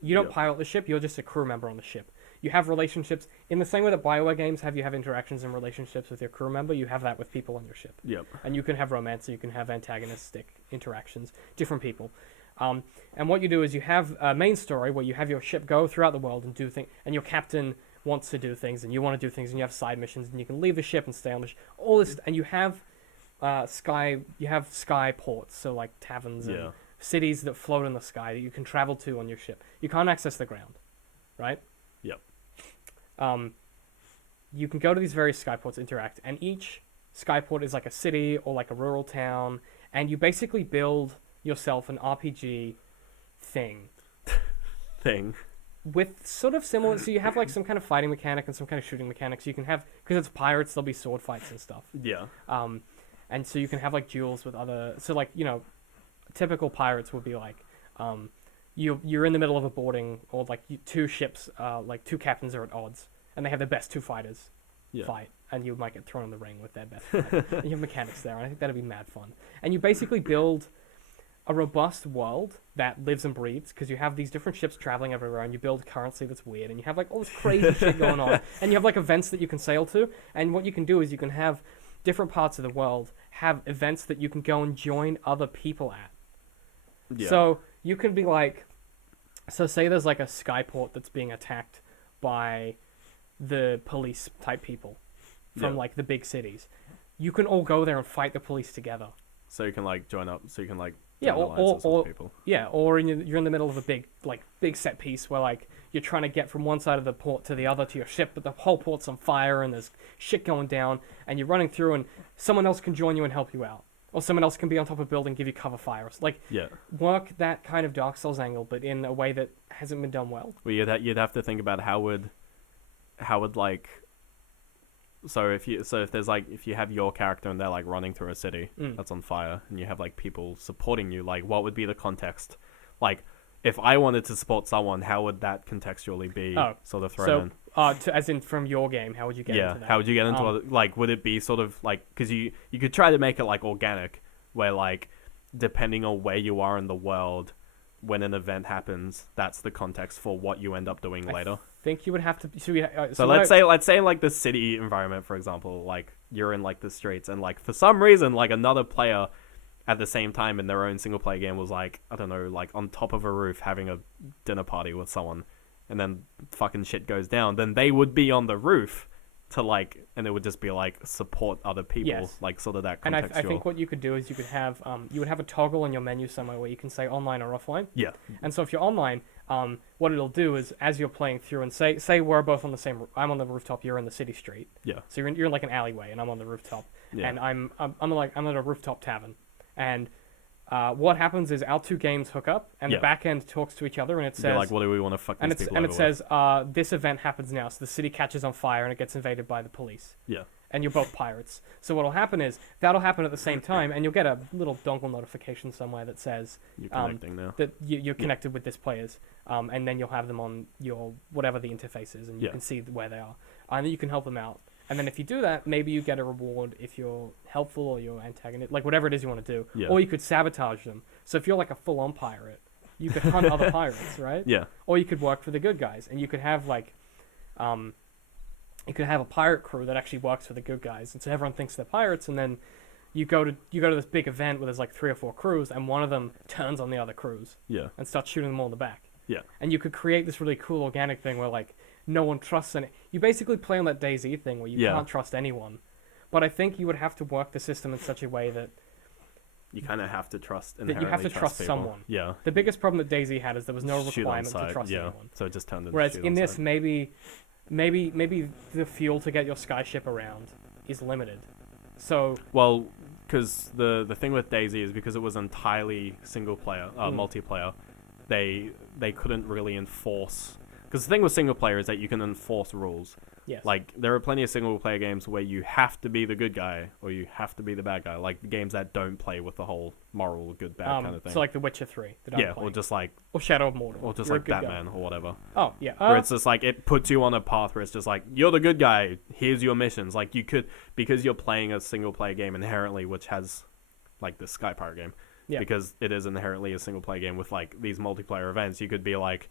You don't Yeah. pilot the ship; you're just a crew member on the ship. You have relationships in the same way that BioWare games have. You have interactions and relationships with your crew member. You have that with people on your ship, Yep. and you can have romance. You can have antagonistic interactions, different people. And what you do is you have a main story where you have your ship go throughout the world and do things, and your captain wants to do things, and you want to do things, and you have side missions, and you can leave the ship and stay on the ship. All this, and you have sky ports, so like taverns and Yeah. cities that float in the sky that you can travel to on your ship. You can't access the ground, right? Yep. You can go to these various skyports, interact, and each skyport is like a city or like a rural town, and you basically build yourself an RPG thing with sort of similar. So you have like some kind of fighting mechanic and some kind of shooting mechanics. You can have, because it's pirates, there'll be sword fights and stuff. Yeah. And so you can have like duels with other. So like typical pirates would be like, you're in the middle of a boarding, or like two ships, like two captains are at odds, and they have their best two fighters fight, and you might get thrown in the ring with their best fighter. And you have mechanics there, and I think that'd be mad fun. And you basically build a robust world that lives and breathes, because you have these different ships traveling everywhere, and you build currency that's weird, and you have like all this crazy shit going on, and you have like events that you can sail to, and what you can do is you can have different parts of the world have events that you can go and join other people at. Yeah. So you can be like, so say there's like a skyport that's being attacked by the police type people from like the big cities. You can all go there and fight the police together. So you can like join up. So you can like yeah, join alliances with people. Yeah, or you're in the middle of a big set piece where like you're trying to get from one side of the port to the other to your ship, but the whole port's on fire and there's shit going down, and you're running through, and someone else can join you and help you out, or someone else can be on top of a building, give you cover fire. Like work that kind of Dark Souls angle, but in a way that hasn't been done well. Well, you'd have to think about how would like. So if there's like, if you have your character and they're like running through a city that's on fire, and you have like people supporting you, like what would be the context? Like if I wanted to support someone, how would that contextually be sort of thrown in? As in from your game, how would you get into that? How would you get into like, would it be sort of like, because you could try to make it like organic, where like depending on where you are in the world, when an event happens, that's the context for what you end up doing later. I think you would have to. So let's say like the city environment, for example, like you're in like the streets, and like for some reason, like another player at the same time in their own single player game was like, I don't know, like on top of a roof having a dinner party with someone, and then fucking shit goes down. Then they would be on the roof to like, and it would just be like support other people, like sort of that contextual. And I think what you could do is you could have you would have a toggle on your menu somewhere where you can say online or offline. Yeah. And so if you're online, what it'll do is as you're playing through, and say we're both on the same, I'm on the rooftop, you're in the city street. Yeah. So you're in like an alleyway, and I'm on the rooftop, and I'm at a rooftop tavern, and what happens is our two games hook up, and the back end talks to each other, and it says, like, what do we want to fuck these people and over it says, this event happens now, so the city catches on fire and it gets invaded by the police. Yeah. And you're both pirates. So what'll happen is that'll happen at the same time, and you'll get a little dongle notification somewhere that says you're connecting now. that you're connected with this players, and then you'll have them on your whatever the interface is, and you can see where they are, and then you can help them out. And then if you do that, maybe you get a reward if you're helpful or you're antagonist, like whatever it is you want to do. Yeah. Or you could sabotage them. So if you're like a full-on pirate, you could hunt other pirates, right? Yeah. Or you could work for the good guys, and you could have like, you could have a pirate crew that actually works for the good guys, and so everyone thinks they're pirates, and then you go to this big event where there's like 3 or 4 crews, and one of them turns on the other crews. Yeah. And starts shooting them all in the back. Yeah. And you could create this really cool organic thing where like no one trusts any. You basically play on that DayZ thing where you can't trust anyone. But I think you would have to work the system in such a way that you kind of have to trust. That you have to trust people. Someone. Yeah. The biggest problem that DayZ had is there was no requirement to trust anyone. So it just turned into whereas in this, maybe the fuel to get your skyship around is limited. So because the thing with DayZ is because it was entirely single player, multiplayer, they couldn't really enforce. Because the thing with single player is that you can enforce rules. Yes. Like, there are plenty of single player games where you have to be the good guy or you have to be the bad guy. Like, games that don't play with the whole moral good bad kind of thing. So like The Witcher 3. Or just like... Or Shadow of Mordor. Or just like Batman or whatever. Oh, yeah. Where it's just like, it puts you on a path where it's just like, you're the good guy, here's your missions. Like, you could... Because you're playing a single player game inherently, which has, like, the Sky Pirate game. Yeah. Because it is inherently a single player game with, like, these multiplayer events, you could be like...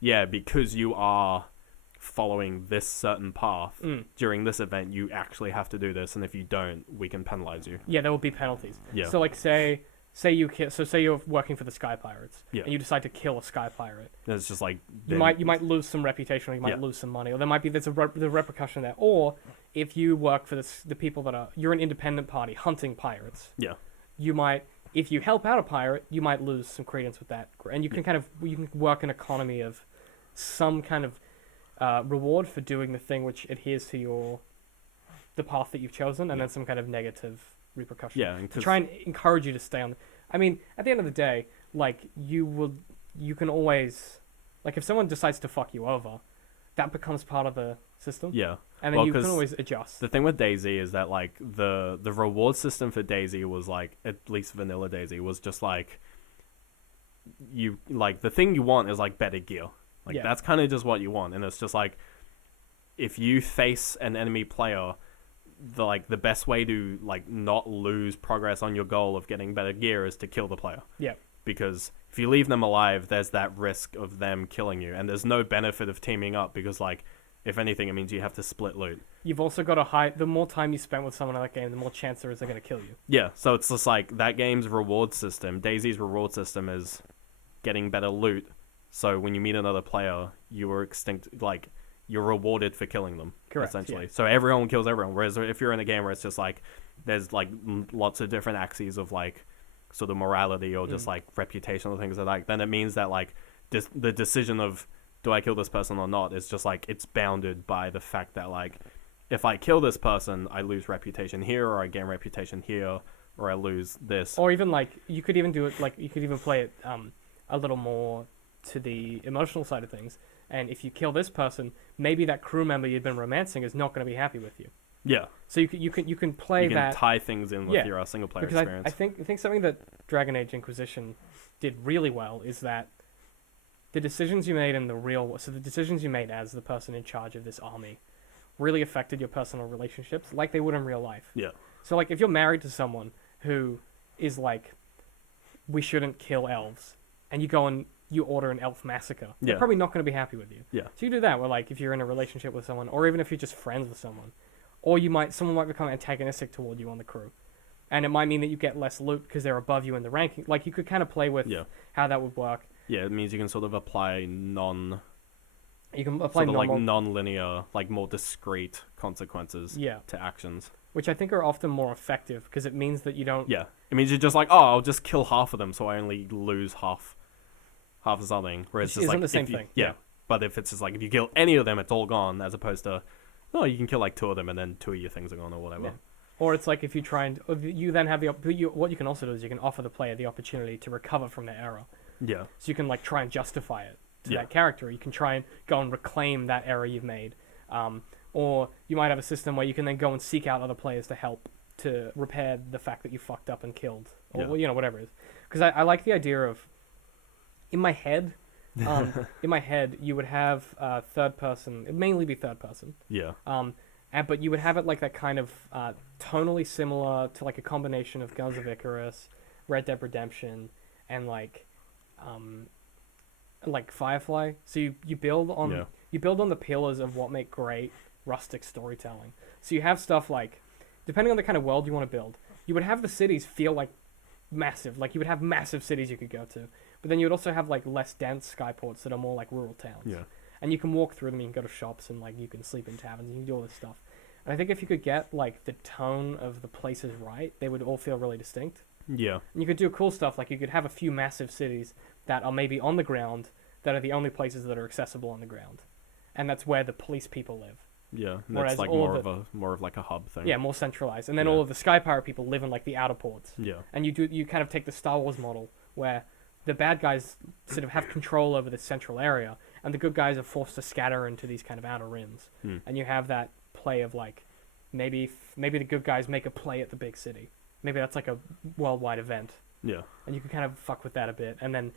Yeah, because you are following this certain path during this event, you actually have to do this, and if you don't, we can penalize you. Yeah, there will be penalties. Yeah. So like, say you're working for the Sky Pirates, and you decide to kill a Sky Pirate. It's just like you might lose some reputation, or you might lose some money, or there's the repercussion there. Or if you work for the people you're an independent party hunting pirates. Yeah. You might. If you help out a pirate, you might lose some credence with that, and you can you can work an economy of some kind of reward for doing the thing which adheres to the path that you've chosen, and then some kind of negative repercussion. Yeah, to try and encourage you to stay on. I mean, at the end of the day, like you can always, like if someone decides to fuck you over, that becomes part of the system. Yeah. And then you can always adjust. The thing with DayZ is that like the reward system for DayZ was like, at least vanilla DayZ was just like, you like the thing you want is like better gear. Like that's kind of just what you want, and it's just like if you face an enemy player, the best way to like not lose progress on your goal of getting better gear is to kill the player. Yeah. because if you leave them alive, there's that risk of them killing you, and there's no benefit of teaming up because, like, if anything, it means you have to split loot. You've also got to hide. The more time you spend with someone in that game, the more chance there is they're going to kill you. Yeah, so it's just like that game's reward system. DayZ's reward system is getting better loot. So when you meet another player, you are like you're rewarded for killing them. Correct, essentially. yeah. So everyone kills everyone. Whereas if you're in a game where it's just like there's like lots of different axes of like sort of morality or just like reputational things like that, then it means that like the decision of do I kill this person or not is just like it's bounded by the fact that like if I kill this person, I lose reputation here, or I gain reputation here, or I lose this. Or even like you could even do it like you could even play it a little more to the emotional side of things. And if you kill this person, maybe that crew member you'd been romancing is not going to be happy with you. Yeah. So you can play you can that. tie things in with your single player because experience. I think something that Dragon Age Inquisition did really well is that the decisions you made in the the decisions you made as the person in charge of this army really affected your personal relationships like they would in real life. Yeah. So like if you're married to someone who is like, we shouldn't kill elves, and you go and you order an elf massacre, they're probably not going to be happy with you. Yeah. So you do that where like if you're in a relationship with someone, or even if you're just friends with someone, or someone might become antagonistic toward you on the crew. And it might mean that you get less loot because they're above you in the ranking. Like, you could kind of play with how that would work. Yeah, it means you can sort of apply non-linear, like more discrete consequences to actions. Which I think are often more effective because it means that you don't... Yeah, it means you're just like, oh, I'll just kill half of them so I only lose half of something. Whereas Which isn't the same thing. Yeah, but if it's just like, if you kill any of them, it's all gone, as opposed to, no, you can kill like 2 of them and then 2 of your things are gone or whatever. Yeah. Or it's like if you try and... You then have what you can also do is you can offer the player the opportunity to recover from their error. Yeah. So you can like try and justify it to that character. You can try and go and reclaim that error you've made. Or you might have a system where you can then go and seek out other players to help to repair the fact that you fucked up and killed. Or, whatever it is. Because I like the idea of... In my head... you would have third person. It'd mainly be third person. Yeah. But you would have it like that kind of tonally similar to like a combination of Guns of Icarus, Red Dead Redemption, and like Firefly. So you build on the pillars of what make great rustic storytelling. So you have stuff like, depending on the kind of world you want to build, you would have the cities feel like massive. Like you would have massive cities you could go to, but then you would also have like less dense skyports that are more like rural towns. Yeah. And you can walk through them, you can go to shops, and like you can sleep in taverns, you can do all this stuff. And I think if you could get like the tone of the places right, they would all feel really distinct. Yeah. And you could do cool stuff, like you could have a few massive cities that are maybe on the ground, that are the only places that are accessible on the ground. And that's where the police people live. Yeah, and that's like more of like a hub thing. Yeah, more centralized. And then all of the Sky Pirate people live in like the outer ports. Yeah. And you kind of take the Star Wars model where the bad guys sort of have control over the central area, and the good guys are forced to scatter into these kind of outer rims. And you have that play of like, maybe the good guys make a play at the big city. Maybe that's like a worldwide event. Yeah. And you can kind of fuck with that a bit. And then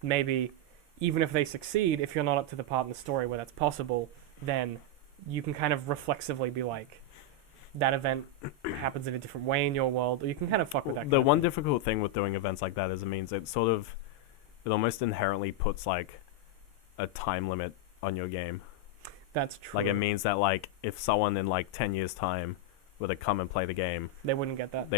maybe even if they succeed, if you're not up to the part in the story where that's possible, then you can kind of reflexively be like, that event happens in a different way in your world, or you can kind of fuck with that. The one difficult thing with doing events like that is it means it almost inherently puts like a time limit on your game. That's true. Like it means that like if someone in like 10 years time were to come and play the game, they wouldn't get that.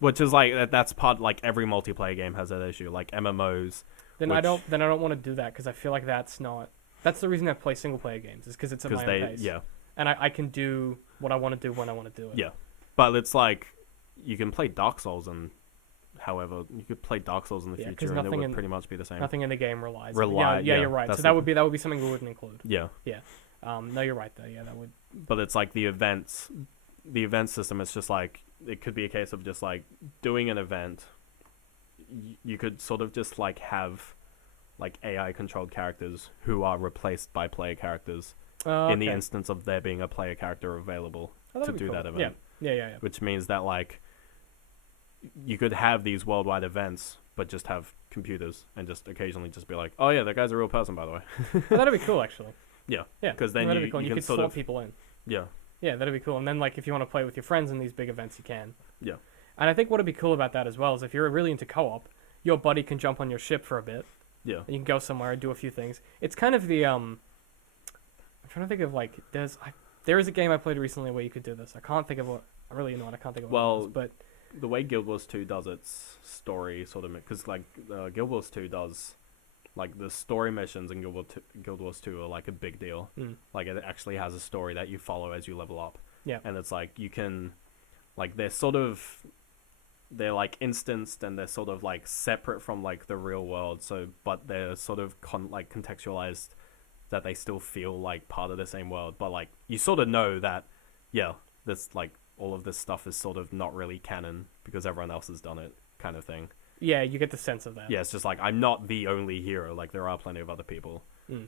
Which is like that's part, like every multiplayer game has that issue, like MMOs. I don't want to do that because I feel like that's the reason I play single player games, is because it's at my own pace. Yeah. And I can do what I want to do when I want to do it. Yeah. But it's like you can play Dark Souls, and however you could play Dark Souls in the future and it would pretty much be the same. Nothing in the game relies. Yeah, you're right. So that would be something we wouldn't include. Yeah. Yeah. No, you're right though. Yeah, that would. But it's like the event system. It's just like it could be a case of just like doing an event. You could sort of just like have like AI controlled characters who are replaced by player characters in the instance of there being a player character available to do that event. Yeah. Which means that like you could have these worldwide events, but just have computers and just occasionally just be like, oh yeah, that guy's a real person, by the way. Well, that'd be cool actually. Yeah. Yeah. Because then you can could sort slot of people in. Yeah. Yeah, that'd be cool. And then like if you want to play with your friends in these big events, you can. Yeah. And I think what'd be cool about that as well is if you're really into co-op, your buddy can jump on your ship for a bit. Yeah. And you can go somewhere and do a few things. It's kind of the I'm trying to think of like there is a game I played recently where you could do this. I can't think of what. I'm really annoyed. I can't think of what it was, but the way Guild Wars 2 does its story sort of, because like Guild Wars 2 does, like the story missions in Guild Wars 2 are like a big deal. Like it actually has a story that you follow as you level up. Yeah. And it's like you can, like they're like instanced and they're sort of like separate from like the real world. So, but they're sort of like contextualized that they still feel like part of the same world. But like you sort of know that, yeah, this like all of this stuff is sort of not really canon because everyone else has done it, kind of thing. Yeah, you get the sense of that. Yeah, it's just like I'm not the only hero. Like there are plenty of other people,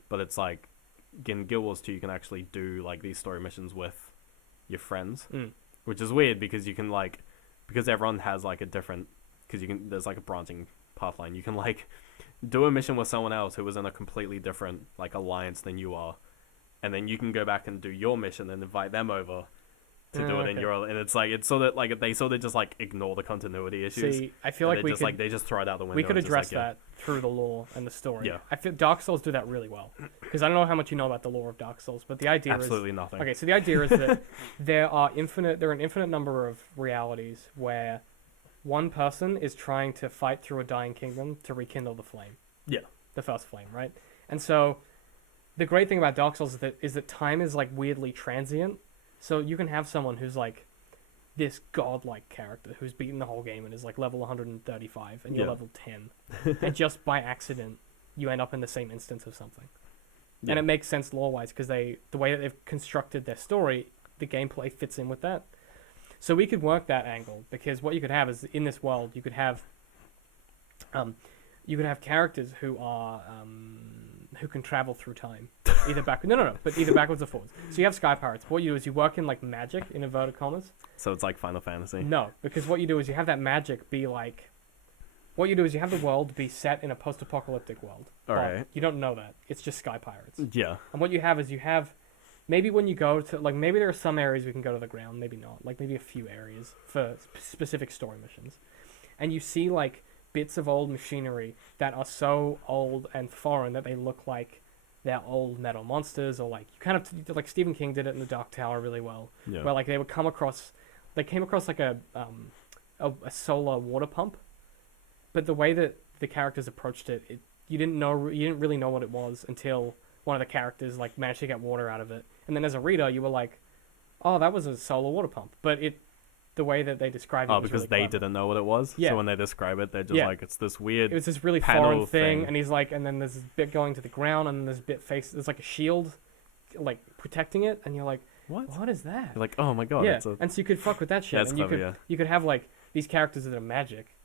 but it's like in Guild Wars 2 you can actually do like these story missions with your friends, which is weird because you can like because everyone has like a different there's like a branching path line. You can like do a mission with someone else who was in a completely different like alliance than you are, and then you can go back and do your mission and invite them over to do it in your, and it's so that like they sort of just like ignore the continuity issues. See, I feel like they just throw it out the window. We could address that through the lore and the story. Yeah. I feel Dark Souls do that really well because I don't know how much you know about the lore of Dark Souls, but the idea absolutely nothing. Okay, so the idea is that there are an infinite number of realities where one person is trying to fight through a dying kingdom to rekindle the flame. Yeah. The first flame, right? And so the great thing about Dark Souls is that time is like weirdly transient. So you can have someone who's like this godlike character who's beaten the whole game and is like level 135 and you're level 10. And just by accident, you end up in the same instance of something. Yeah. And it makes sense lore-wise because the way that they've constructed their story, the gameplay fits in with that. So we could work that angle because what you could have is in this world, you could have characters who are who can travel through time, either either backwards or forwards. So you have sky pirates. What you do is you work in like magic in inverted commas. So it's like Final Fantasy. No, because what you do is you have that magic be like. What you do is you have the world be set in a post-apocalyptic world. All right. You don't know that. It's just sky pirates. Yeah. And what you have is maybe when you go to like maybe there are some areas we can go to the ground, maybe not. Like maybe a few areas for specific story missions, and you see like bits of old machinery that are so old and foreign that they look like they're old metal monsters, or like you kind of like Stephen King did it in The Dark Tower really well, where like they came across like a solar water pump, but the way that the characters approached it, you didn't really know what it was until one of the characters like managed to get water out of it, and then as a reader you were like, oh, that was a solar water pump, but the way that they describe it was because really they clever. didn't know what it was. Yeah. So when they describe it, they're just like, it's this weird. It was this really foreign thing, and he's like, and then there's this bit going to the ground, and there's there's like a shield, like protecting it, and you're like, what is that? You're like, oh my god. Yeah. And so you could fuck with that shit, That's and clever, you could have like these characters that are magic,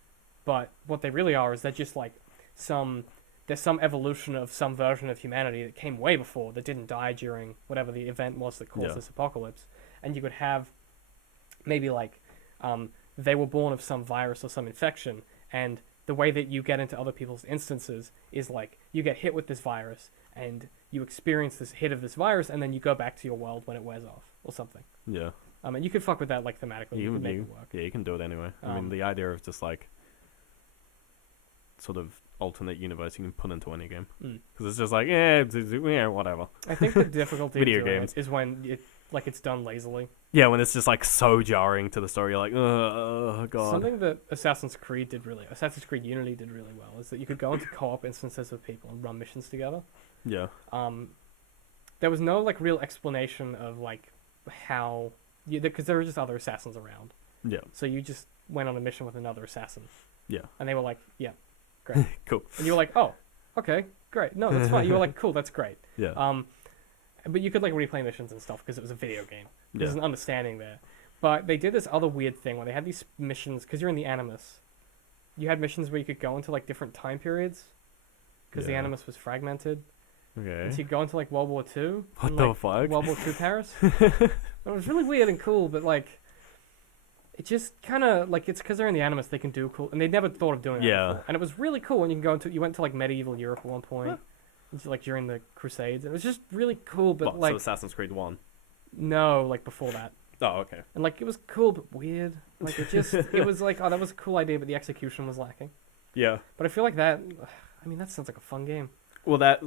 but what they really are is they're just like there's some evolution of some version of humanity that came way before that didn't die during whatever the event was that caused this apocalypse, and you could have maybe like they were born of some virus or some infection, and the way that you get into other people's instances is like you get hit with this virus and you experience this hit of this virus, and then you go back to your world when it wears off or something. Yeah. And you could fuck with that like thematically. You can make it work. Yeah, you can do it anyway. I mean, the idea of just like sort of alternate universe you can put into any game, because it's just like whatever. I think the difficulty Video of doing games it is when it's done lazily. Yeah, when it's just like so jarring to the story, you're like, oh god. Something that Assassin's Creed Unity did really well is that you could go into co-op instances with people and run missions together. Yeah. There was no like real explanation of like how because there were just other assassins around. Yeah. So you just went on a mission with another assassin. Yeah. And they were like, yeah, great. Cool. And you were like, oh, okay, great. No, that's fine. You were like, cool, that's great. Yeah. But you could like replay missions and stuff because it was a video game. There's Yeah. an understanding there. But they did this other weird thing where they had these missions because you're in the Animus. You had missions where you could go into like different time periods because the Yeah. Animus was fragmented. Okay. And so you go into like World War II. What and, the like, fuck? World War II Paris. It was really weird and cool, but like, it just kind of like it's because they're in the Animus, they can do cool, and they never thought of doing that. Yeah. Before. And it was really cool when you went to like medieval Europe at one point, like during the Crusades. It was just really cool, but like so Assassin's Creed 1. no, like before that. Oh, okay. And like it was cool but weird. Like it was like, oh, that was a cool idea, but the execution was lacking. Yeah. But I feel like that. I mean, that sounds like a fun game. Well, that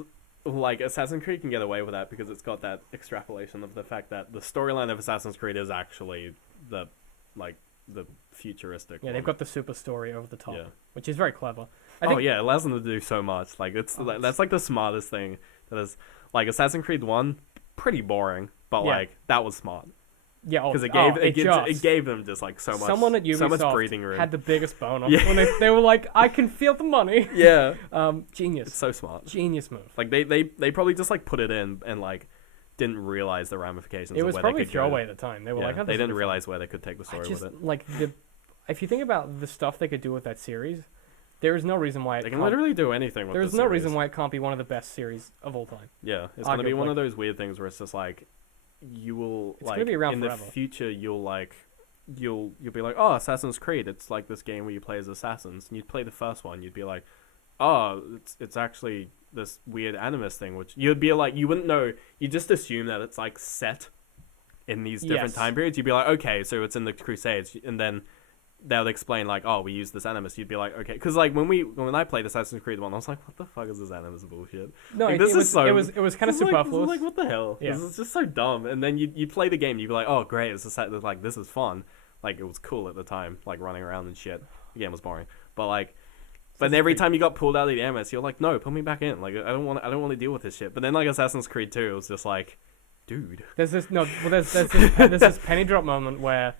like Assassin's Creed can get away with that because it's got that extrapolation of the fact that the storyline of Assassin's Creed is actually the futuristic. Yeah, one. they've got the super story over the top, Yeah. which is very clever. I think, Oh yeah, it allows them to do so much. Like that's like the smartest thing. That is like Assassin's Creed 1, pretty boring, but Yeah. like that was smart Yeah, because it gave them just like so much. Someone at so much Ubisoft breathing room. had the biggest boner Yeah. when they were like, "I can feel the money." Yeah, Genius. it's so smart. Genius move. Like they probably just like put it in and like didn't realize the ramifications. It was of where probably they could throwaway go. at the time. They were Yeah, like, oh, they this didn't will be realize where they could take the fun. story I just with it. like if you think about the stuff they could do with that series, there is no reason why They can literally do anything with There's the no series. reason why it can't be one of the best series of all time. Yeah, it's gonna be one Arguably. of those weird things where it's just like you will It's like gonna be around in forever. the future you'll be like, oh, Assassin's Creed, it's like this game where you play as assassins, and you'd play the first one, you'd be like, oh, it's actually this weird animus thing, which you'd be like, you wouldn't know, you just assume that it's like set in these different Yes. time periods. You'd be like, okay, so it's in the Crusades, and then they'll explain like, oh, we use this animus. You'd be like, okay, because like when I played Assassin's Creed 1, I was like, what the fuck is this animus bullshit? No, Like, it this is was so- it was kind of This is superfluous. Like, what the hell? Yeah. This is just so dumb. And then you play the game, you'd be like, oh, great, it's just like this is fun. Like it was cool at the time, like running around and shit. The game was boring, but like, but every time you got pulled out of the animus, you're like, no, put me back in. Like I don't want to deal with this shit. But then like Assassin's Creed 2, it was just like, dude. There's this penny drop moment where,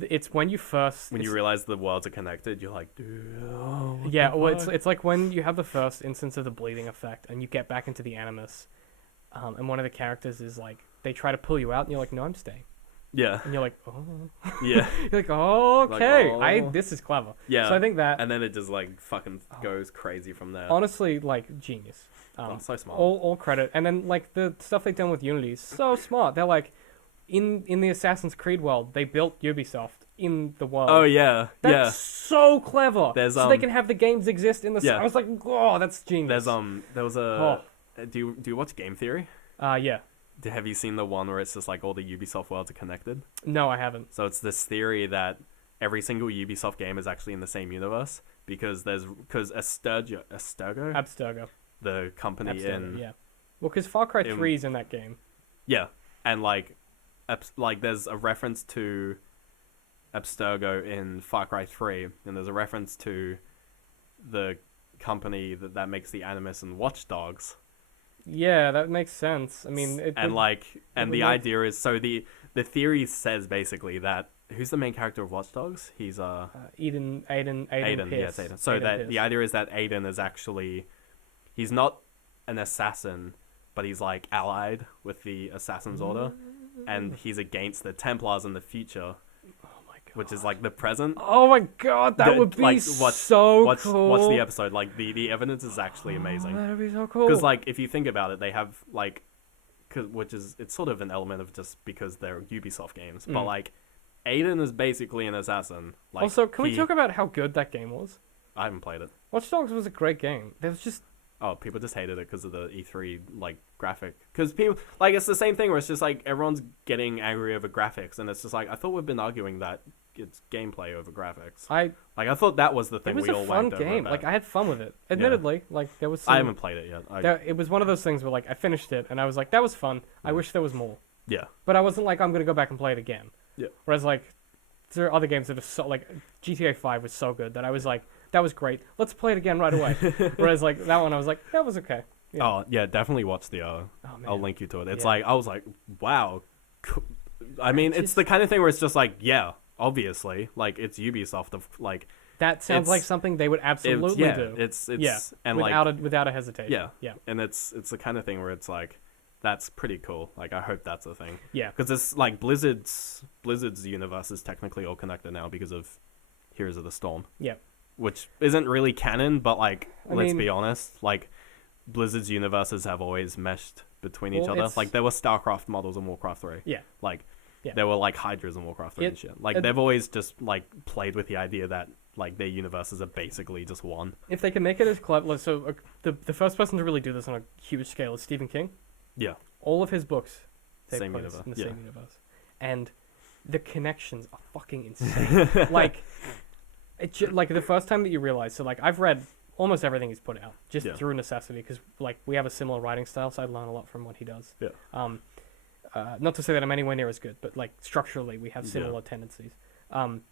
it's when you first When you realize the worlds are connected, you're like, dude. Oh, what yeah, the well, fuck? it's like when you have the first instance of the bleeding effect and you get back into the animus, and one of the characters is like they try to pull you out and you're like, no, I'm staying, Yeah, and you're like, oh, yeah, you're like, oh, okay, oh. this is clever. yeah. So I think that and then it just like fucking goes crazy from there. honestly, like, genius. Oh, so smart. All credit, and then like the stuff they've done with Unity is so smart. They're like, in the Assassin's Creed world, they built Ubisoft in the world. Oh yeah, That's yeah. so clever. There's, so they can have the games exist in the. yeah. I was like, oh, that's genius. There was a. Do you watch Game Theory? Yeah. Have you seen the one where it's just like all the Ubisoft worlds are connected? No, I haven't. So it's this theory that every single Ubisoft game is actually in the same universe because Abstergo, the company Abstergo, yeah. Well, because Far Cry 3 is in that game. yeah, and like there's a reference to Abstergo in Far Cry 3, and there's a reference to the company that makes the Animus and Watch Dogs. Yeah, that makes sense. I mean, the idea is, so the theory says basically that who's the main character of Watch Dogs? He's Aiden Aiden, Pierce. yes, Aiden. So Aiden that Pierce. the idea is that Aiden is actually, he's not an assassin, but he's like allied with the Assassin's Order, and he's against the Templars in the future, which is like the present. Oh my god, that would be so cool. Watch the episode. Like the evidence is actually amazing. That would be so cool. Because like if you think about it, they have like, it's sort of an element of just because they're Ubisoft games, but like Aiden is basically an assassin. Like, also, can we talk about how good that game was? I haven't played it. Watch Dogs was a great game. There was just Oh, people just hated it because of the E3 like graphic. Because people like it's the same thing where it's just like everyone's getting angry over graphics, and it's just like I thought we've been arguing that it's gameplay over graphics. I thought that was the thing. It was we all a fun wagged over game. about. Like I had fun with it. Admittedly, like there was. I haven't played it yet. It was one of those things where like I finished it and I was like, that was fun. I wish there was more. Yeah. But I wasn't like I'm gonna go back and play it again. Yeah. Whereas like there are other games that are so like GTA 5 was so good that I was like, that was great. Let's play it again right away. Whereas like that one I was like, that was okay. Yeah. Oh yeah, definitely watch the. Oh, man. I'll link you to it. It's Yeah. like I was like, wow. I mean, it's the kind of thing where it's just like, yeah, obviously, like it's Ubisoft of like. That sounds like something they would absolutely do. It's yeah, and without a hesitation. Yeah, yeah, and it's the kind of thing where it's like, that's pretty cool. Like I hope that's a thing. Yeah, because it's like Blizzard's universe is technically all connected now because of Heroes of the Storm. Yeah, which isn't really canon, but like let's mean, be honest, like Blizzard's universes have always meshed between each other. It's... Like there were StarCraft models in Warcraft 3. Yeah, like there were like Hydras in Warcraft 3 and shit. Like they've always just like played with the idea that like their universes are basically just one. If they can make it as clever, so the first person to really do this on a huge scale is Stephen King. Yeah, all of his books take same place universe. in the same universe, and the connections are fucking insane. Like like the first time that you realize. So like I've read almost everything he's put out just Yeah. through necessity because like we have a similar writing style, so I learn a lot from what he does. Yeah. Not to say that I'm anywhere near as good, but like structurally we have similar tendencies. And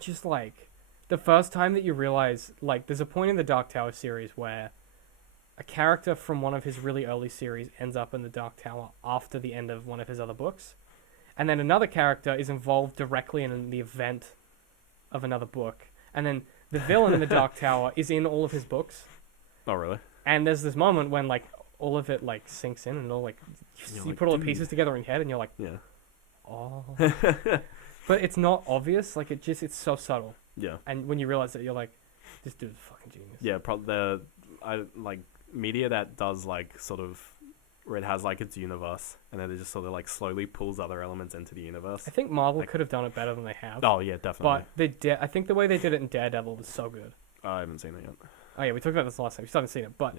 just like the first time that you realize, like there's a point in the Dark Tower series where a character from one of his really early series ends up in the Dark Tower after the end of one of his other books, and then another character is involved directly in the event of another book, and then the villain in the Dark Tower is in all of his books. Oh, really? And there's this moment when like all of it like sinks in and all like you like, put all the dude. pieces together in your head and you're like, Yeah. oh. But it's not obvious. Like it's so subtle. Yeah. And when you realize that, you're like, this dude's a fucking genius. Yeah, probably I like media that does like sort of where it has like its universe and then it just sort of like slowly pulls other elements into the universe. I think Marvel Like- could have done it better than they have. Oh yeah, definitely. But I think the way they did it in Daredevil was so good. I haven't seen it yet. Oh yeah, we talked about this last time. You still haven't seen it, but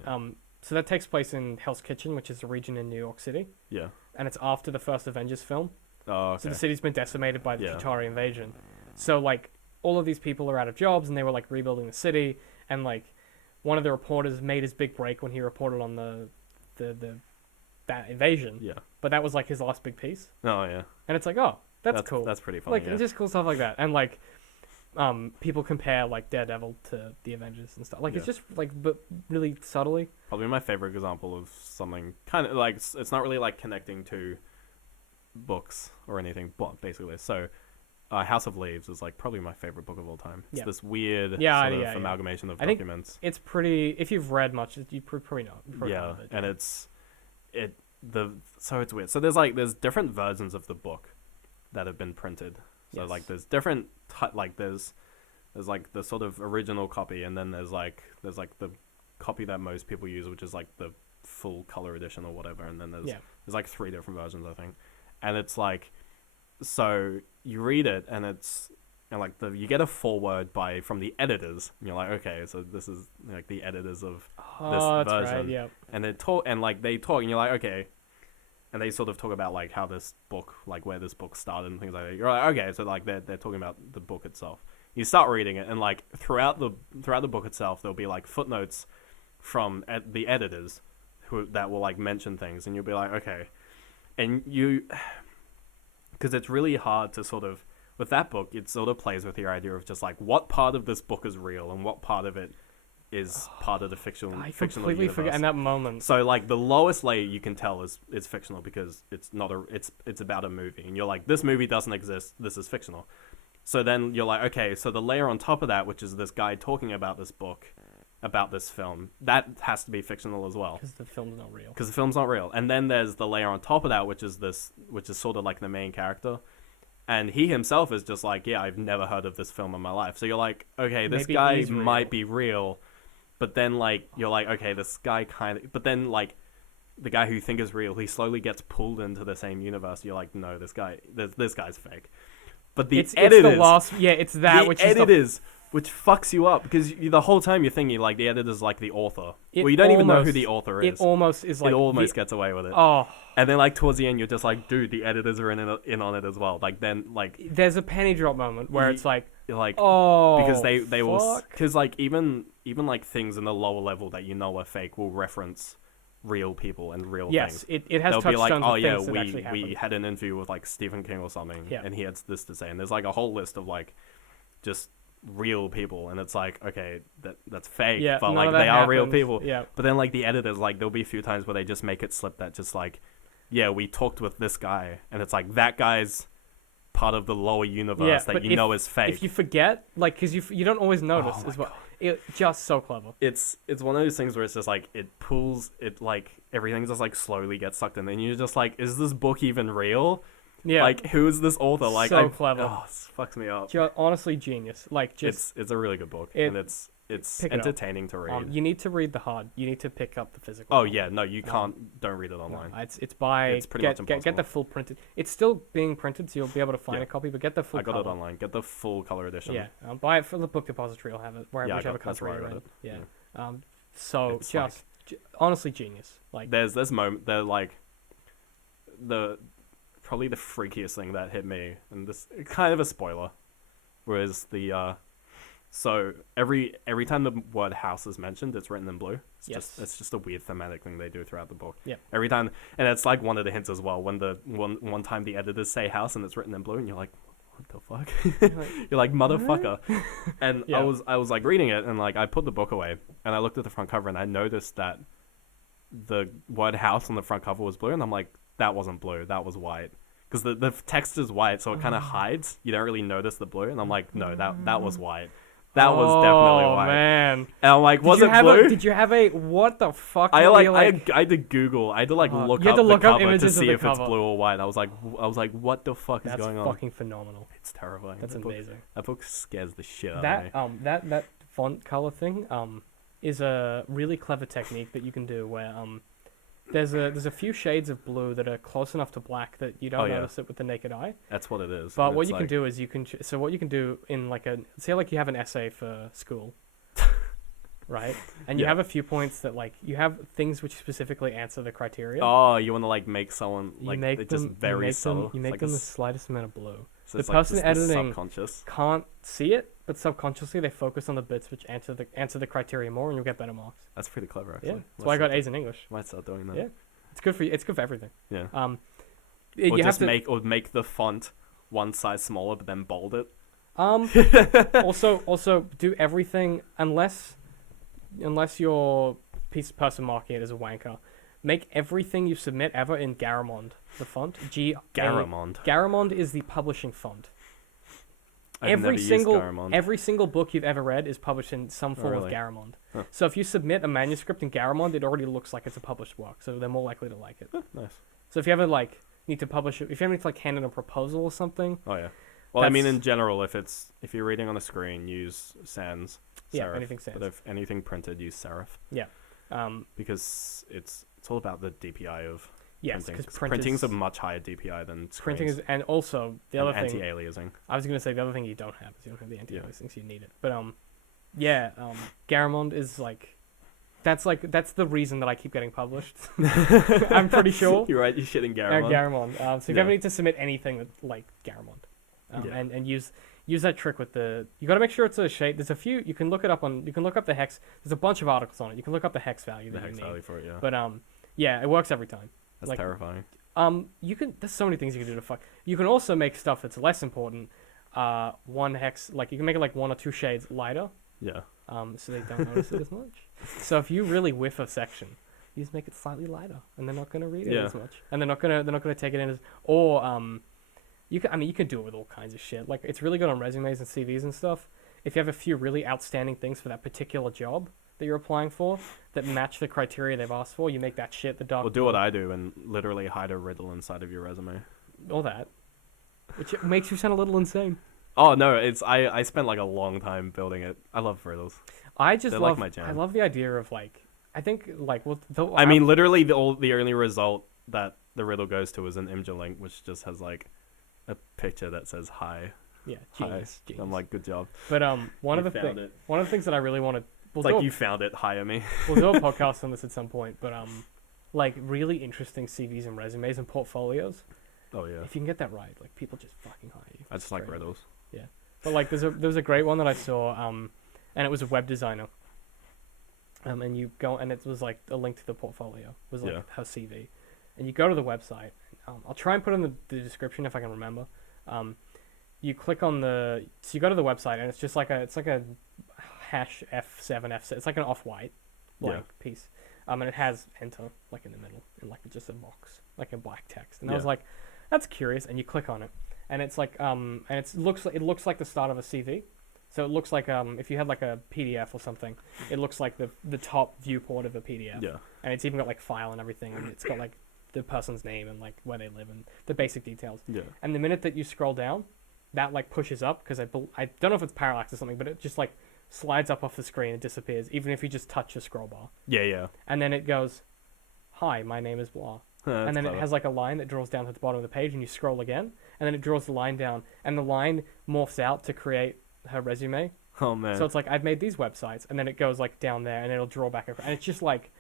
so that takes place in Hell's Kitchen, which is a region in New York City, Yeah. and it's after the first Avengers film. Oh, okay. So the city's been decimated by the Yeah. Chitauri invasion. So like all of these people are out of jobs and they were like rebuilding the city, and like one of the reporters made his big break when he reported on the that invasion. Yeah. But that was like his last big piece. Oh yeah. And it's like, oh, that's cool. That's pretty funny. Like yeah. just cool stuff like that. And like people compare like Daredevil to the Avengers and stuff. Like it's Yeah. just like but really subtly. Probably my favorite example of something kind of like it's not really like connecting to books or anything, but basically so House of Leaves is like probably my favorite book of all time. It's Yeah. this weird sort of amalgamation of I think documents. It's pretty. If you've read much, you probably know. You probably Yeah, know of it. and it's weird. So there's different versions of the book that have been printed. So Yes. like there's different like there's like the sort of original copy, and then there's like the copy that most people use, which is like the full color edition or whatever, and then there's like 3 different versions I think, and it's like so you read it and it's and like you get a foreword from the editors, and you're like, okay, so this is like the editors of this that's version, right. Yeah. and they talk and you're like, okay, and they sort of talk about like how this book, like where this book started and things like that. You're like, okay, so like they're talking about the book itself. You start reading it, and like throughout the book itself, there'll be like footnotes from the editors that will like mention things, and you'll be like, okay, and because it's really hard to sort of with that book, it sort of plays with your idea of just like what part of this book is real and what part of it is part of the fictional completely universe. forget in that moment. So like the lowest layer you can tell is fictional because it's not it's about a movie, and you're like, this movie doesn't exist, this is fictional. So then you're like, okay, so the layer on top of that, which is this guy talking about this book, about this film, that has to be fictional as well. Because the film's not real. Because the film's not real. And then there's the layer on top of that, which is sort of like the main character. And he himself is just like, yeah, I've never heard of this film in my life. So you're like, okay, this Maybe guy he's real. might be real. But then, like, you're like, okay, this guy but then, like, the guy who you think is real, he slowly gets pulled into the same universe. You're like, no, this guy's fake. But the editors... It's the last... Yeah, it's that, which is editors, which fucks you up, because the whole time you're thinking, like, the editor's like the author. Well, you don't even know who the author is. It almost is like... It almost gets away with it. Oh. And then, like, towards the end, you're just like, dude, the editors are in on it as well. Like, then, like... There's a penny drop moment where it's like... You're like... Oh, because they will... fuck. Because, like, even like, things in the lower level that you know are fake will reference real people and real yes, things. it has They'll be like, touchstones oh of yeah, things that actually we happened. had an interview with, like, Stephen King or something, Yeah. and he had this to say. And there's, like, a whole list of, like, just real people. And it's like, okay, that's fake, Yeah, but, none like, of that they are real happened. people. Yeah. But then, like, the editors, like, there'll be a few times where they just make it slip that just, like, yeah, we talked with this guy, and it's like, that guy's part of the lower universe that you know is fake. If you forget, like, because you don't always notice Oh as my well. It just so clever. It's one of those things where it's just like, it pulls, it, like, everything just, like, slowly gets sucked in, and you're just like, is this book even real? Yeah. Like, who is this author? Like, So clever. Oh, it fucks me up. Honestly, genius. Like, just It's a really good book, and it's pick it up. entertaining to read. you need to read the hard. You need to pick up the physical. Oh copy. yeah, no, you can't. Don't read it online. No, it's by It's pretty much get the impossible. full printed. It's still being printed, so you'll be able to find Yeah. a copy. But get the full. I got color. it online. Get the full color edition. Yeah, buy it for the book depository. I'll have it Yeah, whichever that's country where I you're read in. it. Yeah. So It's just honestly genius. Like There's this moment. They're like probably the freakiest thing that hit me, and this kind of a spoiler, was the So every time the word house is mentioned, it's written in blue. It's just a weird thematic thing they do throughout the book. Yeah. Every time, and it's like one of the hints as well. When the one time the editors say house and it's written in blue, and you're like, what the fuck? You're like, motherfucker. And Yeah. I was like reading it, and like I put the book away, and I looked at the front cover, and I noticed that the word house on the front cover was blue, and I'm like, that wasn't blue, that was white. Because the text is white, so it kind of hides. You don't really notice the blue, and I'm like, no, that was white. That was definitely white. Man. And I'm like, was it blue? Did you have a what the fuck? I had to Google. I had to like look you had up to look the up cover to images of see the if it's cover. blue or white. I was like, what the fuck is going That's on? fucking phenomenal. It's terrifying. That's amazing. That book scares the shit out of me. That font color thing is a really clever technique that you can do where there's a few shades of blue that are close enough to black that you don't notice it with the naked eye. That's what it is. But what you can do is what you can do in like say like you have an essay for school, right? And you have a few points that like you have things which specifically answer the criteria. Oh, you want to like make someone like you make just them, very subtle. You make like them the slightest amount of blue. So The it's person like editing subconscious. can't see it, but subconsciously they focus on the bits which answer the criteria more, and you'll get better marks. That's pretty clever, actually. Yeah, that's why I got A's in English. Might start doing that. Yeah. It's good for you. It's good for everything. Yeah. Or you just make the font one size smaller, but then bold it. Also do everything unless your person marking it as a wanker. Make everything you submit ever in Garamond, the font. Garamond. Garamond is the publishing font. I've never used Garamond. Every single book you've ever read is published in some form of Garamond. Huh. So if you submit a manuscript in Garamond, it already looks like it's a published work, so they're more likely to like it. Nice. So if you ever like need to publish it, if you ever need to like hand in a proposal or something. Oh yeah. Well, I mean, in general, if you're reading on a screen, use sans serif. Yeah, anything sans. But if anything printed, use serif. Yeah. Because it's all about the DPI of yes, printing. because printing's a much higher DPI than screens. printing is, and also the other thing. Anti-aliasing. I was gonna say the other thing you don't have is you don't have the anti-aliasing, so you need it. But Garamond is like. That's the reason that I keep getting published. I'm pretty sure. You're right. You're shitting Garamond. Garamond. So if you ever need to submit anything with like Garamond, and use that trick with the. You got to make sure it's a shade. There's a few. You can look it up on. You can look up the hex. There's a bunch of articles on it. You can look up the hex value. The hex value for it. Yeah. But it works every time. That's terrifying. You can. There's so many things you can do to fuck. You can also make stuff that's less important. One hex, like you can make it like 1 or 2 shades lighter. Yeah. So they don't notice it as much. So if you really whiff a section, you just make it slightly lighter, and they're not gonna read it as much, and they're not gonna take it in as. Or you can do it with all kinds of shit. Like it's really good on resumes and CVs and stuff. If you have a few really outstanding things for that particular job that you're applying for that match the criteria they've asked for, you make that shit the dark. Or do what I do and literally hide a riddle inside of your resume. All that, which makes you sound a little insane. Oh no, I spent like a long time building it. I love riddles. I just They're love like my jam. I love the idea of like I think like I mean literally the only result that the riddle goes to is an img link which just has like a picture that says hi. Yeah, genius. I'm like, good job. But one of the things that I really want to it's like you found it, hire me. We'll do a podcast on this at some point, but like really interesting CVs and resumes and portfolios. Oh yeah. If you can get that right, like people just fucking hire you. I just like riddles. Yeah. But like there was a great one that I saw and it was a web designer. And you go and it was like a link to the portfolio. It was like her CV. And you go to the website. I'll try and put in the description if I can remember. You click on so you go to the website and it's just like a hash F7 F6. It's like an off-white blank piece. And it has enter like in the middle and like just a box, like a black text. And I was like, that's curious. And you click on it. And it's like and it looks like the start of a CV. So it looks like if you had like a PDF or something, it looks like the top viewport of a PDF. Yeah. And it's even got like file and everything, and it's got like the person's name and like where they live and the basic details. Yeah. And the minute that you scroll down, that like pushes up because I don't know if it's parallax or something, but it just like slides up off the screen and disappears, even if you just touch the scroll bar. Yeah, yeah. And then it goes, "Hi, my name is blah." And then it has like a line that draws down to the bottom of the page, and you scroll again, and then it draws the line down, and the line morphs out to create her resume. Oh man. So it's like I've made these websites, and then it goes like down there, and it'll draw back across, and it's just like,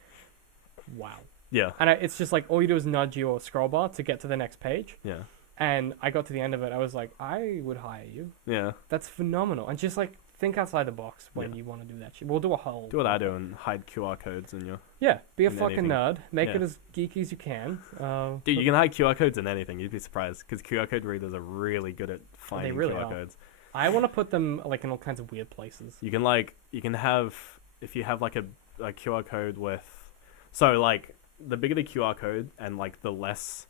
wow. Yeah. And it's just like all you do is nudge your scroll bar to get to the next page. Yeah. And I got to the end of it, I was like, I would hire you. Yeah. That's phenomenal, and just like think outside the box when you want to do that shit. We'll do a whole. Do what I do and hide QR codes in your. Yeah, be a in fucking anything. nerd. Make it as geeky as you can. Dude, you can hide QR codes in anything. You'd be surprised because QR code readers are really good at finding really QR are. codes. I want to put them like in all kinds of weird places. You can have if you have like a QR code with, so like the bigger the QR code and like the less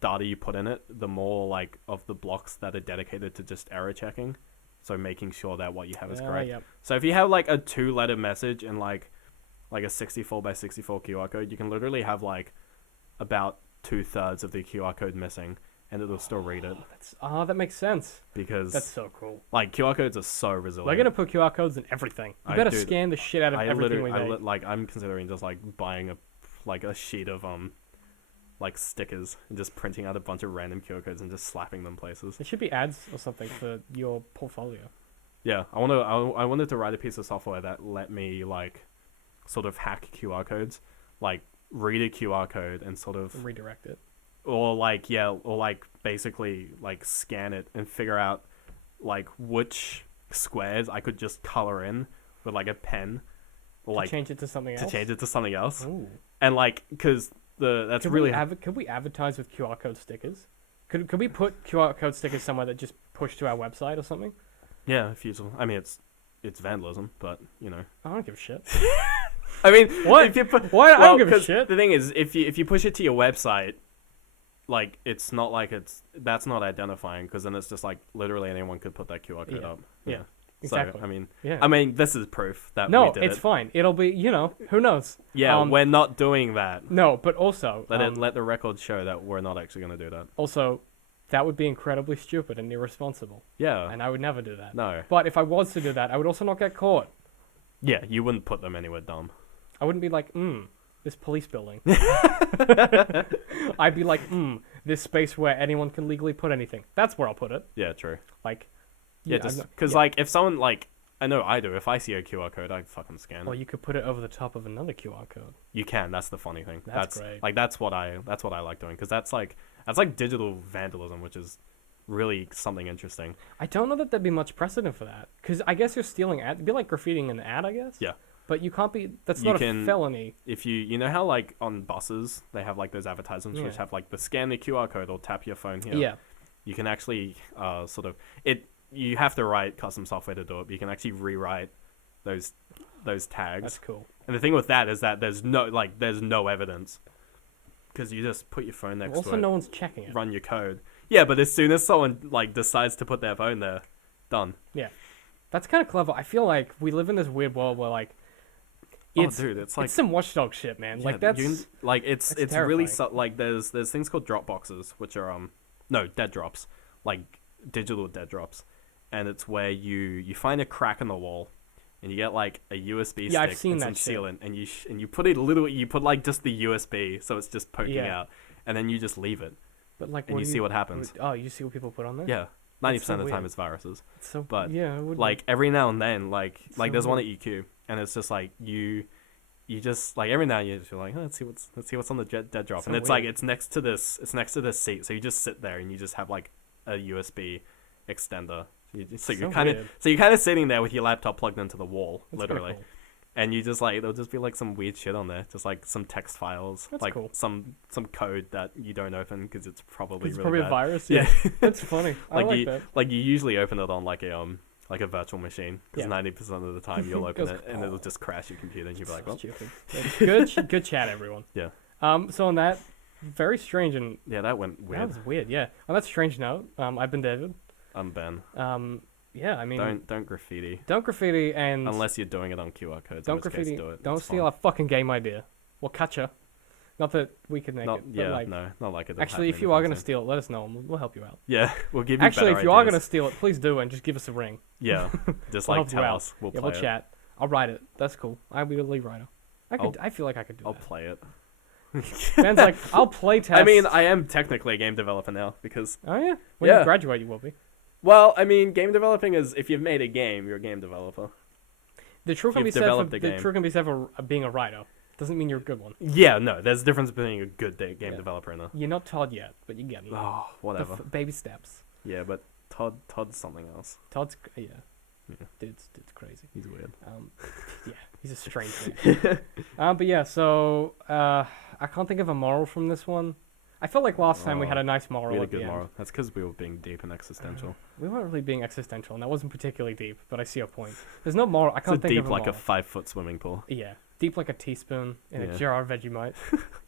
data you put in it, the more like of the blocks that are dedicated to just error checking. So making sure that what you have is correct. Yep. So if you have like a 2-letter message and like a 64 by 64 QR code, you can literally have like about 2/3 of the QR code missing, and it'll still read it That makes sense. because That's so cool. like QR codes are so resilient. We're gonna put QR codes in everything. You better scan the shit out of everything we make. I'm considering just like buying a sheet of like stickers and just printing out a bunch of random QR codes and just slapping them places. It should be ads or something for your portfolio. Yeah, I wanted to write a piece of software that let me like sort of hack QR codes, like read a QR code and sort of Redirect it. or basically like scan it and figure out like which squares I could just color in with like a pen, or like to change it to something else. Ooh. And like because that's could really could we advertise with QR code stickers? Could we put QR code stickers somewhere that just push to our website or something? yeah, feasible. I mean it's vandalism, but you know. I don't give a shit. I mean, what? If you put, Why? I don't give a 'cause shit. The thing is, if you push it to your website, like it's not like that's not identifying, because then it's just like literally anyone could put that QR code up. Yeah. Exactly. So I mean, this is proof that we No, did it's it. fine. It'll be, who knows? Yeah, we're not doing that. No, but also Let the record show that we're not actually going to do that. Also, that would be incredibly stupid and irresponsible, Yeah. and I would never do that. No. But if I was to do that, I would also not get caught. Yeah, you wouldn't put them anywhere dumb. I wouldn't be like, this police building. I'd be like, this space where anyone can legally put anything. That's where I'll put it. Yeah, true. Like, Yeah, just because like if someone like I know I do, if I see a QR code, I fucking scan Or it. you could put it over the top of another QR code. You can. That's the funny thing. That's great. Like that's what I like doing, because that's like digital vandalism, which is really something interesting. I don't know that there'd be much precedent for that, because I guess you're stealing ad. It'd be like graffitiing an ad, I guess. Yeah. But you can't be. That's You not a can- felony. If you know how like on buses they have like those advertisements which Yeah. have like the scan the QR code or tap your phone here. Yeah. You can actually sort of it. You have to write custom software to do it, but you can actually rewrite those tags. That's cool. And the thing with that is that there's no evidence, because you just put your phone next Also, to it, no one's checking it. run your code. Yeah, but as soon as someone like decides to put their phone there, done. Yeah. That's kind of clever. I feel like we live in this weird world where like. It's like some watchdog shit, man. yeah, Like that's it's that's really terrifying. like there's things called drop boxes, which are dead drops, like digital dead drops, and it's where you find a crack in the wall, and you get like a USB Yeah, I've stick seen and that some shit. sealant, and you put like just the USB, so it's just poking Yeah. out, and then you just leave it, But like, and you see what happens. Oh, you see what people put on there? Yeah, 90% so of the time weird. it's viruses. It's so, But, yeah, it would Like every now and then, like so there's one at EQ, and it's just like you just like every now and then you're like, oh, let's see what's on the dead drop, So and it's weird. like it's next to this seat, so you just sit there and you just have like a USB extender. So you're kind of sitting there with your laptop plugged into the wall, That's kinda literally, cool. and you just like there'll just be like some weird shit on there, just like some text files, That's like cool. some code that you don't open because it's probably It's really probably bad. a virus. Yeah. That's funny. I like that. Like you usually open it on like a virtual machine, because Yeah. 90% of the time you'll open Goes, it and it'll just crash your computer, and you'll be like, So well, stupid. Good chat, everyone. Yeah. So on that very strange and yeah, that went that weird. was weird. Yeah. On that strange note, I've been David. I'm Ben. Yeah. I mean, Don't graffiti don't graffiti and unless you're doing it on QR codes. don't in which case graffiti. do it. Don't It's steal fine. our fucking game idea. We'll catch ya. Not that we could make Not it. But yeah, like, no, not like it. actually, if you are gonna steal it, let us know and we'll help you out. yeah, we'll give you. Actually, better if you are ideas. gonna steal it, please do and just give us a ring. yeah, just We'll like help you tell out. us. We'll Yeah, play we'll it. chat. I'll write it. That's cool. I'll be the lead writer. I feel like I could do I'll that. play it. Ben's like, I'll play test. I mean, I am technically a game developer now, because Oh yeah. When Yeah. you graduate, you will be. well, I mean, game developing is if you've made a game, you're a game developer. The truth can be You've said for developed the the game. truth can be said for being a writer. Doesn't mean you're a good one. Yeah, no, there's a difference between a good game Yeah. developer and a You're not Todd yet, but you get me. oh The whatever. baby steps. Yeah, but Todd's something else. Todd's yeah. dude's crazy. He's weird. Yeah, he's a strange man. But yeah, so I can't think of a moral from this one. I felt like last time we had a nice moral Really at the good end. moral. That's because we were being deep and existential. We weren't really being existential, and that wasn't particularly deep, but I see your point. There's no moral. I can't It's think deep of a like moral. a 5-foot swimming pool. Yeah, deep like a teaspoon in a Yeah. jar of Vegemite.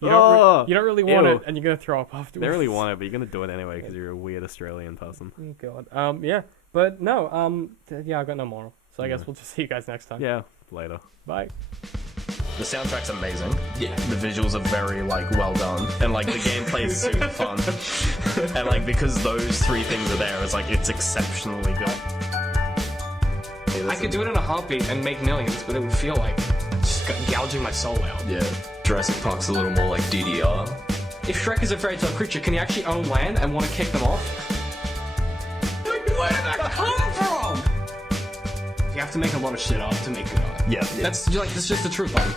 You don't really want it, and you're gonna throw up afterwards. They really want it, but you're gonna do it anyway because you're a weird Australian person. Oh god. Yeah, but no. Yeah, I've got no moral, so I guess we'll just see you guys next time. Yeah, later. Bye. The soundtrack's amazing. Yeah. The visuals are very like well done, and like the gameplay is super fun. And like because those three things are there, it's like it's exceptionally good. I could do it in a heartbeat and make millions, but it would feel like just gouging my soul out. Yeah, Jurassic Park's a little more like DDR. If Shrek is a fairy tale creature, can he actually own land and want to kick them off? Where did that come from? You have to make a lot of shit up to make good art. Yeah. That's just the truth, buddy.